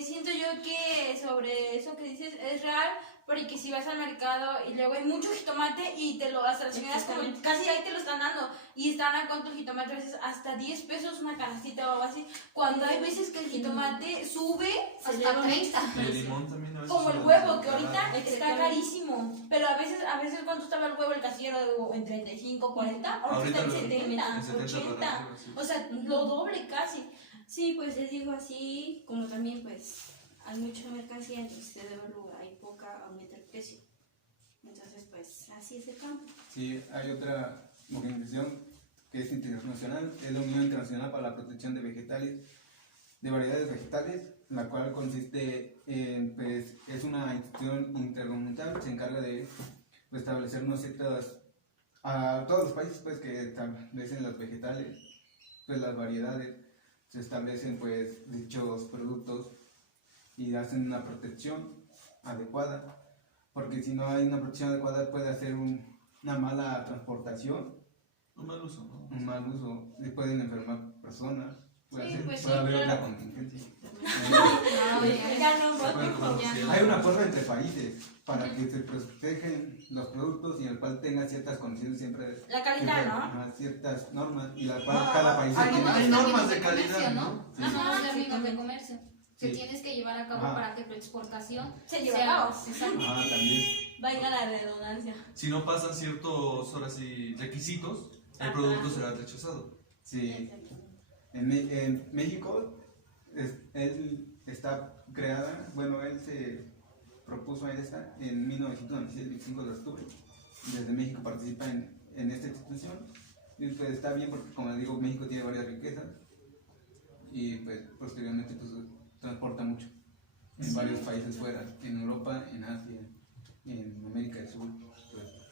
siento yo que sobre eso que dices es real, porque si vas al mercado y luego hay mucho jitomate y te lo hasta las señoras como Exactamente. casi ahí te lo están dando y están a cuánto el jitomate, a veces hasta 10 pesos una canastita o algo así, cuando hay veces que el jitomate sube Se Hasta eleva 30. Y el limón también a veces como el se huevo, lo que ahorita regalan. está carísimo, pero a veces cuando estaba el huevo el casillero en 35, 40, ahorita Ahorita está en lo- 70, en 70 80, dólares, sí. o sea, lo doble casi. Sí, pues les digo así, como también pues hay mucha mercancía, entonces se devalúa, hay poca, aumenta el precio. Entonces pues así es el campo. sí, hay otra organización que es internacional, es la Unión Internacional para la Protección de Vegetales, de Variedades Vegetales, la cual consiste en, pues, es una institución intergubernamental, se encarga de establecer unos ciertos, a todos los países pues que establecen los vegetales, pues las variedades, se establecen pues dichos productos y hacen una protección adecuada, porque si no hay una protección adecuada puede hacer una mala transportación, Un mal uso, ¿no? un mal uso, le pueden enfermar personas, Sí, pues puede sí, haber claro. otra contingencia. Ya no, Se puede comer Hay un acuerdo entre países para que se protegen los productos y el cual tenga ciertas condiciones siempre, la calidad, ¿no? ciertas normas y la cual cada país hay- tiene. hay Como normas los de términos calidad, comercio, ¿no? Sí. Ajá, los Sí, términos de comercio que Sí. tienes que llevar a cabo Ajá. para que tu exportación Se lleva sea- a cabo. Exacto. Ajá, también. Valga la redundancia. Si no pasan ciertos, ahora sí, requisitos, el Ajá. producto será rechazado. Sí. En México, él está creada, bueno, él se propuso a esta en 1996, 25 de octubre. Desde México participa en esta institución. Y pues está bien porque, como les digo, México tiene varias riquezas. y pues posteriormente pues transporta mucho en varios países fuera, en Europa, en Asia, en América del Sur, pues,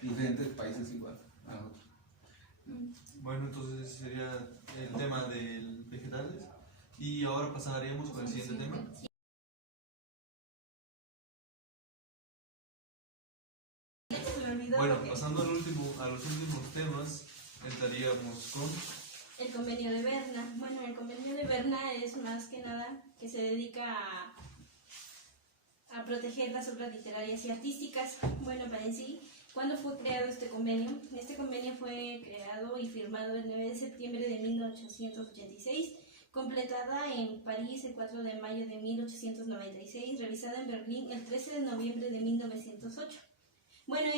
diferentes países igual a otros. Bueno, entonces ese sería el tema de vegetales. Y ahora pasaríamos con el siguiente tema. Bueno, pasando a los últimos temas, entraríamos con... El convenio de Berna. Bueno, el convenio de Berna es más que nada que se dedica a proteger las obras literarias y artísticas. Bueno, para en sí, ¿cuándo fue creado este convenio? Este convenio fue creado y firmado el 9 de septiembre de 1886, completada en París el 4 de mayo de 1896, revisada en Berlín el 13 de noviembre de 1908. Bueno,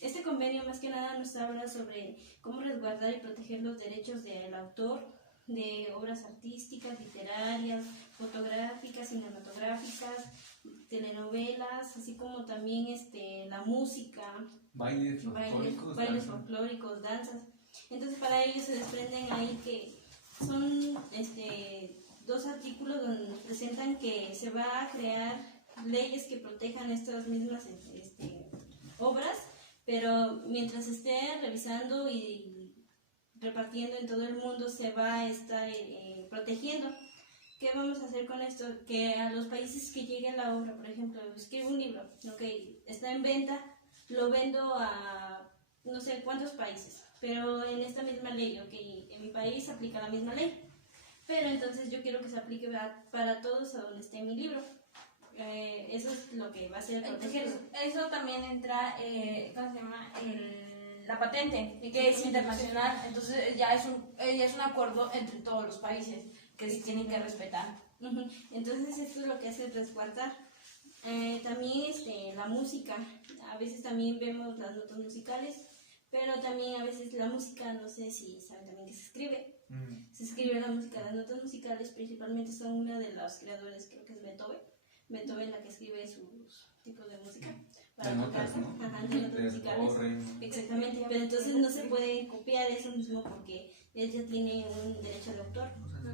este convenio más que nada nos habla sobre cómo resguardar y proteger los derechos del autor de obras artísticas, literarias, fotográficas, cinematográficas, telenovelas, así como también la música, Bailes folclóricos, danzas. Entonces para ellos se desprenden ahí que son dos artículos donde nos presentan que se va a crear leyes que protejan estas mismas obras, pero mientras esté revisando y repartiendo en todo el mundo se va a estar protegiendo. ¿Qué vamos a hacer con esto? Que a los países que llegue la obra, por ejemplo, escribo un libro, está en venta, lo vendo a no sé cuántos países, pero en esta misma ley, en mi país se aplica la misma ley, pero entonces yo quiero que se aplique para todos a donde esté mi libro. Eso es lo que va a ser protegerlo. Eso también entra, ¿cómo se llama? La patente, que es internacional, entonces ya es un acuerdo entre todos los países que se tienen que respetar. Entonces esto es lo que hace resguardar. También la música, a veces también vemos las notas musicales, pero también a veces la música, no sé si saben también que se escribe. Se escribe la música, las notas musicales principalmente son una de los creadores, creo que es Beethoven la que escribe sus tipos de música para notas, ¿no? De notas musicales. Exactamente, pero entonces no se puede copiar eso mismo porque él ya tiene un derecho de autor.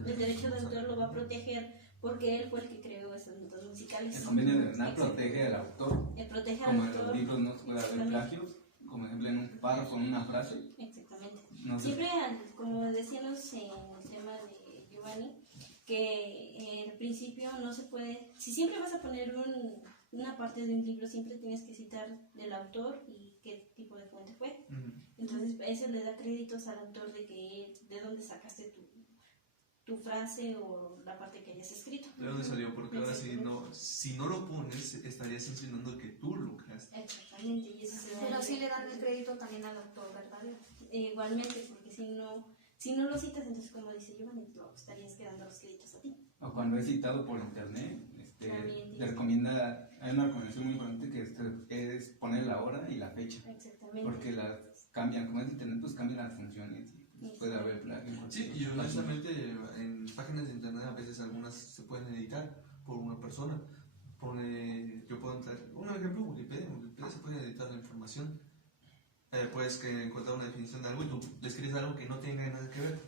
El derecho de autor lo va a proteger porque él fue el que creó esas notas musicales. El convenio de Berna protege al autor. Protege al como autor. En los libros no se puede haber plagios, como ejemplo en un párrafo, en una frase. Exactamente. No Siempre, como decíamos en el tema de Giovanni, que al principio no se puede, si siempre vas a poner una parte de un libro, siempre tienes que citar del autor y qué tipo de fuente fue. Entonces eso le da créditos al autor de dónde sacaste tu frase o la parte que hayas escrito. ¿De dónde salió? Porque ahora si no lo pones, estarías insinuando que tú lo creaste. Exactamente. Y eso pero sí le dan el crédito también al autor, ¿verdad? Igualmente, porque si no lo citas, entonces como dice Giovanni, tú estarías quedando los créditos a ti. O cuando es citado por internet, te recomienda, hay una recomendación muy importante que es poner la hora y la fecha. Exactamente. Porque las cambian, como es internet, pues cambian las funciones. Puede haber plagio. Sí, y honestamente en páginas de internet a veces algunas se pueden editar por una persona. Yo puedo entrar, un ejemplo, Wikipedia se puede editar la información. Puedes encontrar una definición de algo y tú le escribes algo que no tenga nada que ver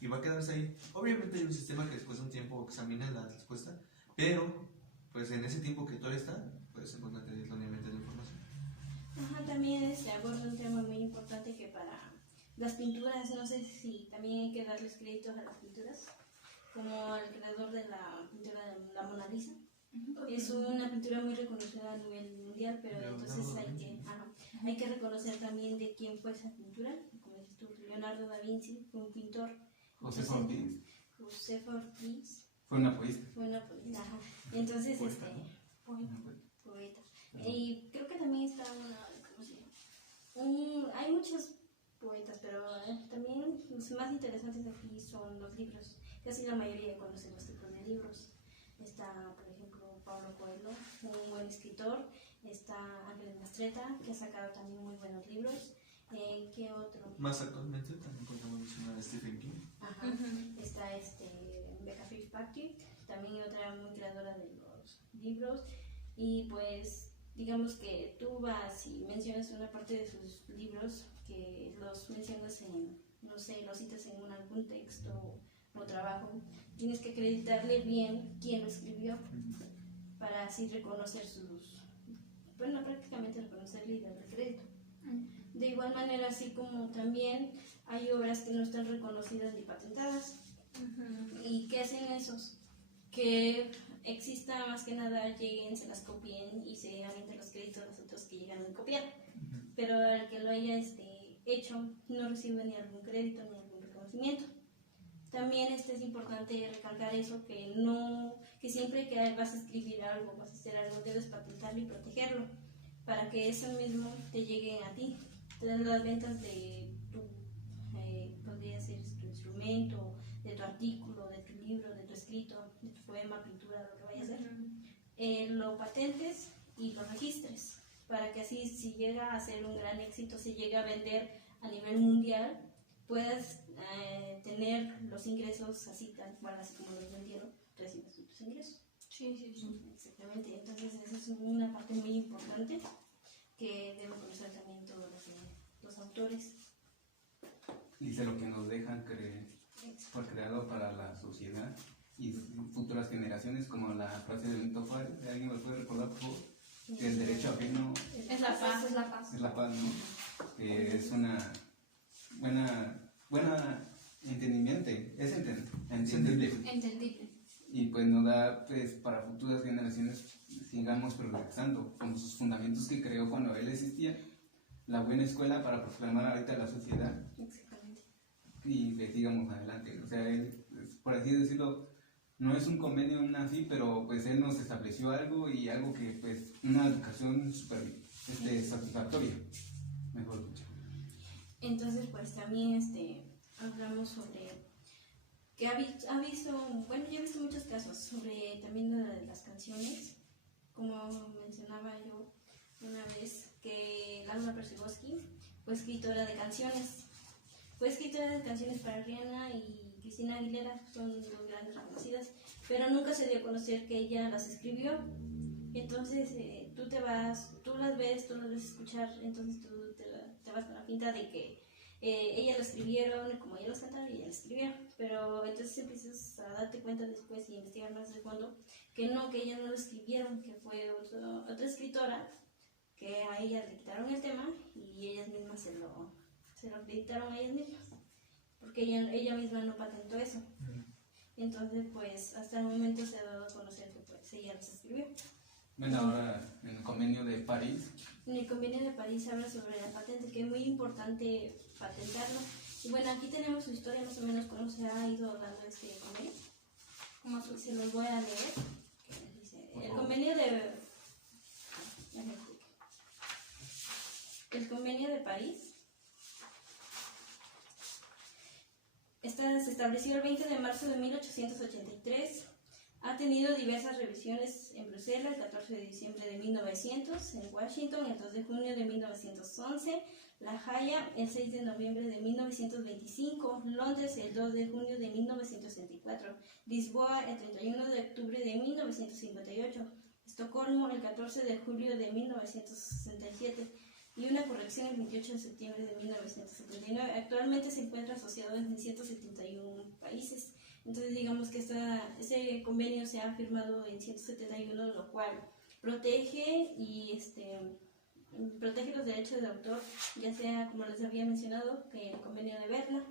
y va a quedarse ahí. Obviamente hay un sistema que después de un tiempo examina la respuesta, pero pues en ese tiempo que todavía está, puedes encontrar erróneamente la información. También aborda un tema muy importante que para las pinturas, no sé si también hay que darles créditos a las pinturas, como el creador de la pintura de la Mona Lisa. Es una pintura muy reconocida a nivel mundial, pero entonces hay que reconocer también de quién fue esa pintura. Como dices tú, Leonardo da Vinci fue un pintor. Josefa Ortiz fue una poeta. Entonces, poeta. Y creo que también está hay muchos poetas, pero también los más interesantes aquí son los libros. Casi la mayoría conocen los tipos de libros. Está, por ejemplo, Pablo Coelho, un buen escritor. Está Ángeles Mastretta, que ha sacado también muy buenos libros. ¿Qué otro? Más actualmente también podemos mencionar a Stephen King. Está Becca Fitzpatrick, también otra muy creadora de los libros. Y pues, digamos que tú vas y mencionas una parte de sus libros que los mencionas los citas en algún texto o trabajo, tienes que acreditarle bien quién lo escribió para así reconocer bueno, prácticamente reconocerle y darle crédito. De igual manera, así como también hay obras que no están reconocidas ni patentadas. ¿Y qué hacen esos? Que exista más que nada, lleguen, se las copien y se avienten los créditos a los otros que llegan a copiar. Pero el que lo haya hecho no recibe ni algún crédito ni algún reconocimiento. También es importante recalcar eso, que siempre que vas a escribir algo, vas a hacer algo, debes patentarlo y protegerlo, para que eso mismo te llegue a ti. Todas las ventas de podría ser tu instrumento, de tu artículo, de tu libro, de tu escrito, de tu poema, pintura, lo que vaya a hacer, lo patentes y lo registres, para que así, si llega a ser un gran éxito, si llega a vender a nivel mundial, puedas tener los ingresos así, tal cual, así como los vendieron, recibes tus ingresos. Sí. Exactamente, entonces esa es una parte muy importante que deben conocer también todos los autores. Dice lo que nos dejan por creado para la sociedad y futuras generaciones, como la frase de Benito Juárez. ¿Alguien me puede recordar, por favor? Que el derecho ajeno Es la paz. Es la paz. es la paz, ¿no? Que es una buena entendimiento, es entendible. Entendible. Y pues nos da, pues, para futuras generaciones sigamos progresando con sus fundamentos que creó cuando él existía, la buena escuela para proclamar ahorita a la sociedad. Exactamente. Y que sigamos adelante. O sea, él, por así decirlo, no es un convenio así, pero pues él nos estableció algo y algo que, pues, una educación súper satisfactoria, mejor dicho. Entonces, pues también hablamos sobre que ha visto, bueno, yo he visto muchos casos sobre también las canciones, como mencionaba yo una vez, que Laura Persegoski fue escritora de canciones. Fue escritora de canciones para Rihanna y Cristina Aguilera, son dos grandes reconocidas, pero nunca se dio a conocer que ella las escribió. Entonces tú las ves escuchar, entonces tú te vas con la pinta de que ellas lo escribieron, como ellas las cantaron y ella lo escribió. Pero entonces empiezas a darte cuenta después y investigar más de fondo que ellas no lo escribieron, que fue otra escritora, que a ellas le quitaron el tema y ellas mismas se lo acreditaron a ellas mismas, porque ella misma no patentó eso. Entonces, pues, hasta el momento se ha dado a conocer que pues ella los escribió. Bueno, ahora en el convenio de París. En el convenio de París habla sobre la patente, que es muy importante patentarlo. Y bueno, aquí tenemos su historia, más o menos cómo se ha ido dando este convenio. Se los voy a leer. Dice, el convenio de París se estableció el 20 de marzo de 1883. Ha tenido diversas revisiones en Bruselas, el 14 de diciembre de 1900, en Washington, el 2 de junio de 1911, La Haya, el 6 de noviembre de 1925, Londres, el 2 de junio de 1964, Lisboa, el 31 de octubre de 1958, Estocolmo, el 14 de julio de 1967, y una corrección el 28 de septiembre de 1979. Actualmente se encuentra asociado en 171 países. Entonces digamos que ese convenio se ha firmado en 171, lo cual protege protege los derechos de autor, ya sea, como les había mencionado, que el convenio de Berna.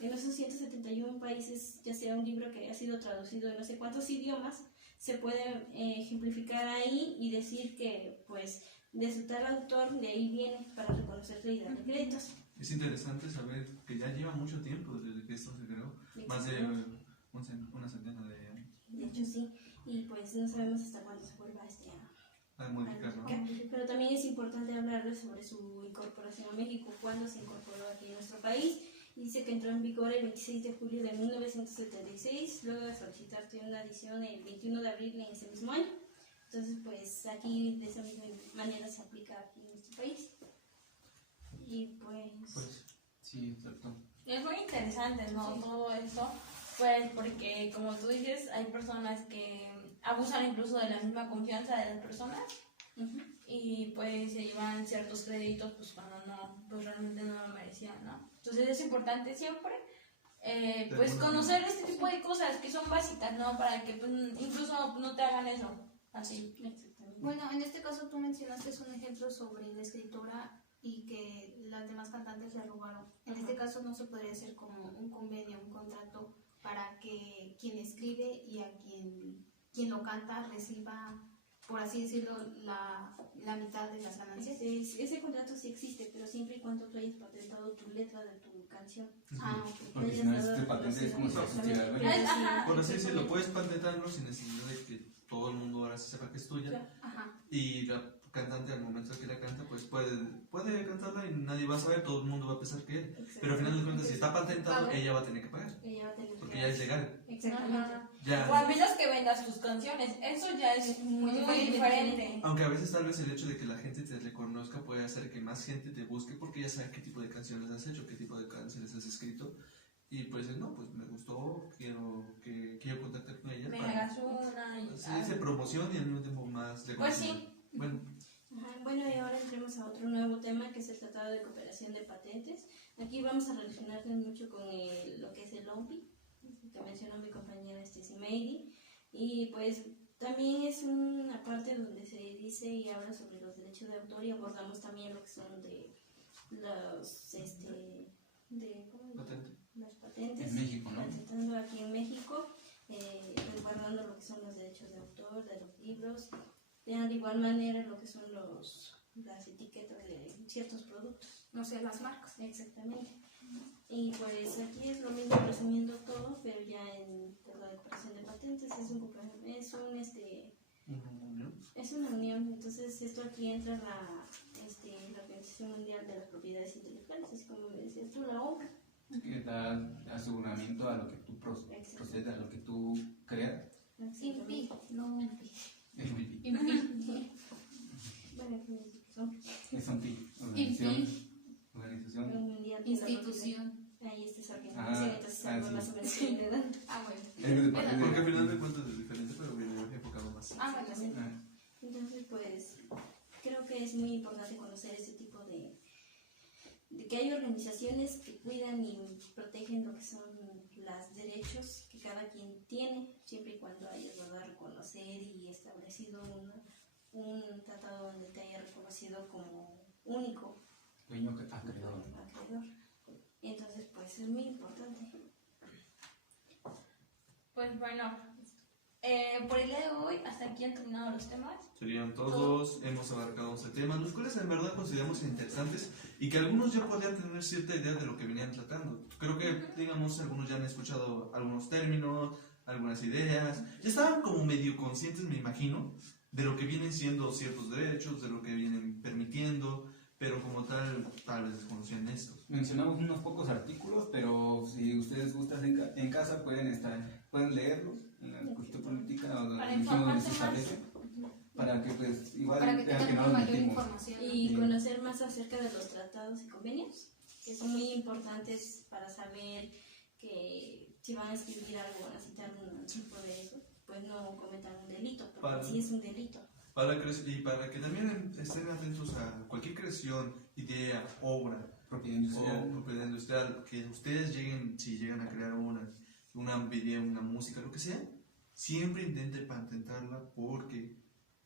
En esos 171 países, ya sea un libro que haya sido traducido en no sé cuántos idiomas, se puede ejemplificar ahí y decir que, pues, de su tal autor, de ahí viene, para reconocerle y darle créditos. Es interesante saber que ya lleva mucho tiempo desde que esto se creó, más de una centena de años. De hecho, sí, y pues no sabemos hasta cuándo se vuelva A modificar, ¿no? Pero también es importante hablarles sobre su incorporación a México, cuando se incorporó aquí en nuestro país. Dice que entró en vigor el 26 de julio de 1976, luego de solicitar una adición el 21 de abril en ese mismo año. Entonces, pues aquí de esa misma manera se aplica aquí en nuestro país. Y Pues, sí, exacto. Es muy interesante, ¿no? Sí. Todo esto, pues porque como tú dices, hay personas que abusan incluso de la misma confianza de las personas y pues se llevan ciertos créditos pues cuando no, pues realmente no lo merecían, ¿no? Entonces es importante siempre pues alguna conocer este tipo de cosas que son básicas, ¿no? Para que pues, incluso no te hagan eso, así. Exactamente. Bueno, en este caso tú mencionaste un ejemplo sobre la escritora y que las demás cantantes le robaron. En este caso no se podría hacer como un convenio, un contrato para que quien escribe y a quien lo canta reciba, por así decirlo, la mitad de las ganancias. Ese contrato sí existe, pero siempre y cuando tú hayas patentado tu letra de tu canción. Ah, ok. Porque si no es patente, es como si existiera algo. Ajá. Por así decirlo, puedes patentarlo sin necesidad de que todo el mundo ahora sí sepa que es tuya. Ajá. Y la cantante al momento que la canta, pues puede cantarla y nadie va a saber, todo el mundo va a pensar que él. Pero al final de cuentas, si está patentado, ella va a tener que pagar. Ella va a tener que Porque ya es legal. Exactamente. Ajá. Ya. O al menos que vendas tus canciones, eso ya es muy diferente. Aunque a veces tal vez el hecho de que la gente te reconozca puede hacer que más gente te busque porque ya sabe qué tipo de canciones has hecho, qué tipo de canciones has escrito. Y pues no, pues me gustó, quiero contactar con ella. Me para hagas una y sí, se promociona y al mismo tiempo más de Pues sí. conocimiento. Bueno, Ajá, bueno, y ahora entremos a otro nuevo tema que es el Tratado de Cooperación de Patentes. Aquí vamos a relacionarnos mucho con lo que es el OMPI, que mencionó mi compañera Stacy Meidi. Y pues también es una parte donde se dice y habla sobre los derechos de autor y abordamos también lo que son de los patente. las patentes. En México, ¿no? Patentando aquí en México, resguardando lo que son los derechos de autor, de los libros, de igual manera lo que son las etiquetas de ciertos productos. No sé, las marcas. Exactamente. Y pues aquí es lo mismo resumiendo todo, pero ya en la declaración de patentes es una unión. Entonces esto aquí entra la Organización Mundial de las Propiedades Intelectuales, así como me decías tú, la OMP. Que da aseguramiento a lo que tú procedes, a lo que tú creas. INPI, no INPI. Es un PIB. INPI. Bueno, ¿qué son? Es un PIB. Organización. Mundial de la Institución. propiedad. Ahí está esa organización, entonces algo sí. más o menos que le dan. Ah, bueno. Es de parte Porque al de- final de cuentas es diferente, pero viene enfocado más. Ah, bueno, sí. Ah, Entonces, pues, creo que es muy importante conocer este tipo de que hay organizaciones que cuidan y protegen lo que son los derechos que cada quien tiene, siempre y cuando hayas dado a reconocer y establecido un tratado donde te haya reconocido como único dueño acreedor. acreedor. Entonces, pues, es muy importante. Pues bueno, por el día de hoy, hasta aquí han terminado los temas. Serían todos, hemos abarcado 11 temas, los cuales en verdad consideramos interesantes y que algunos ya podrían tener cierta idea de lo que venían tratando. Creo que, digamos, algunos ya han escuchado algunos términos, algunas ideas, ya estaban como medio conscientes, me imagino, de lo que vienen siendo ciertos derechos, de lo que vienen permitiendo, pero como tal vez desconocían esto. Mencionamos unos pocos artículos, pero si ustedes gustan en casa pueden leerlos en la cuestión política o Para donde informarse se más. establece, para que pues igual Para que vean que tengan no nos mayor metimos. información. Y Sí. conocer más acerca de los tratados y convenios, que son muy importantes para saber que si van a escribir algo, van a citar un tipo de eso, pues no cometan un delito, porque Vale. sí es un delito. Y para que también estén atentos a cualquier creación, idea, obra Propiedad o industrial. propiedad industrial, que ustedes si llegan a crear una video, una música, lo que sea, siempre intenten patentarla porque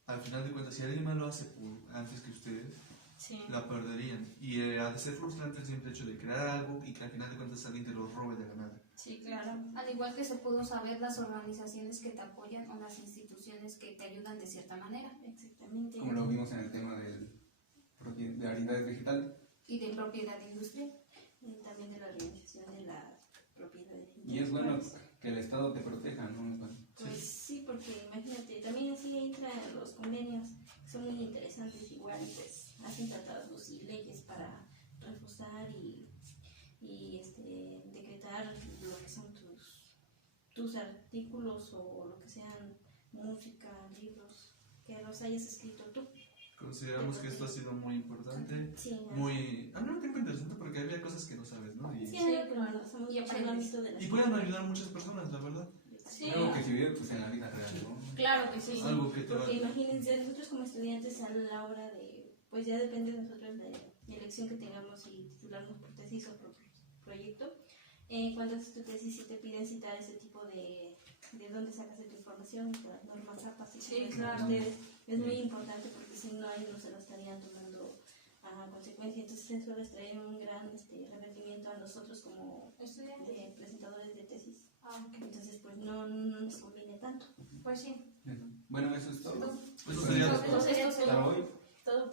al final de cuentas, si alguien más lo hace antes que ustedes, Sí. la perderían. Y ha de ser frustrante el simple hecho de crear algo y que al final de cuentas alguien te lo robe de la nada. Sí, claro. Al igual que se pudo saber las organizaciones que te apoyan o las instituciones que te ayudan de cierta manera Exactamente. Como lo vimos en el tema de propiedad digital. y de propiedad industrial. Y también de la organización de la propiedad. Y es bueno que el Estado te proteja, ¿no? Pues sí, porque imagínate, también así entran los convenios, que son muy interesantes igual, pues hacen tratados y leyes para reforzar y decretar lo que son tus artículos o lo que sean música, libros, que los hayas escrito tú. Consideramos que esto ha sido muy importante, Sí, muy al mismo tiempo interesante porque había cosas que no sabes, ¿no? sí, claro, somos Y mucho en el aprendes. ámbito de la Y pueden ayudar a muchas personas, la verdad. Sí. Algo que se vive pues en la vida real, ¿no? Claro que sí. Algo que te va Porque imagínense, nosotros como estudiantes a la hora de, pues ya depende de nosotros la elección que tengamos y titularnos por tesis o por proyecto, cuando haces tu tesis sí te piden citar ese tipo de dónde sacas tu información, de las normas APA, Sí, claro. es muy importante porque si no ellos no se lo estarían tomando a consecuencia, entonces eso les trae un gran revertimiento a nosotros como presentadores de tesis. Entonces pues no nos conviene tanto. Pues sí. Bueno, eso es todo. Eso sería Para hoy. Todo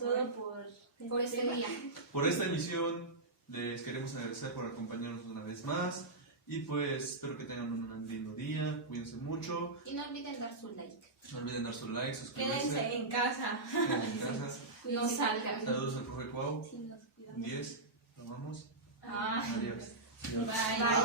por este tema. día. por esta emisión. Les queremos agradecer por acompañarnos una vez más. Y pues espero que tengan un lindo día. Cuídense mucho. Y no olviden dar su like. No olviden dar su like, suscribirse. Quédense en casa. Quédense en casa. No salgan. Saludos al profe Cuau. Sí, nos cuidamos. 10. Nos vamos. Ah. Adiós. Bye.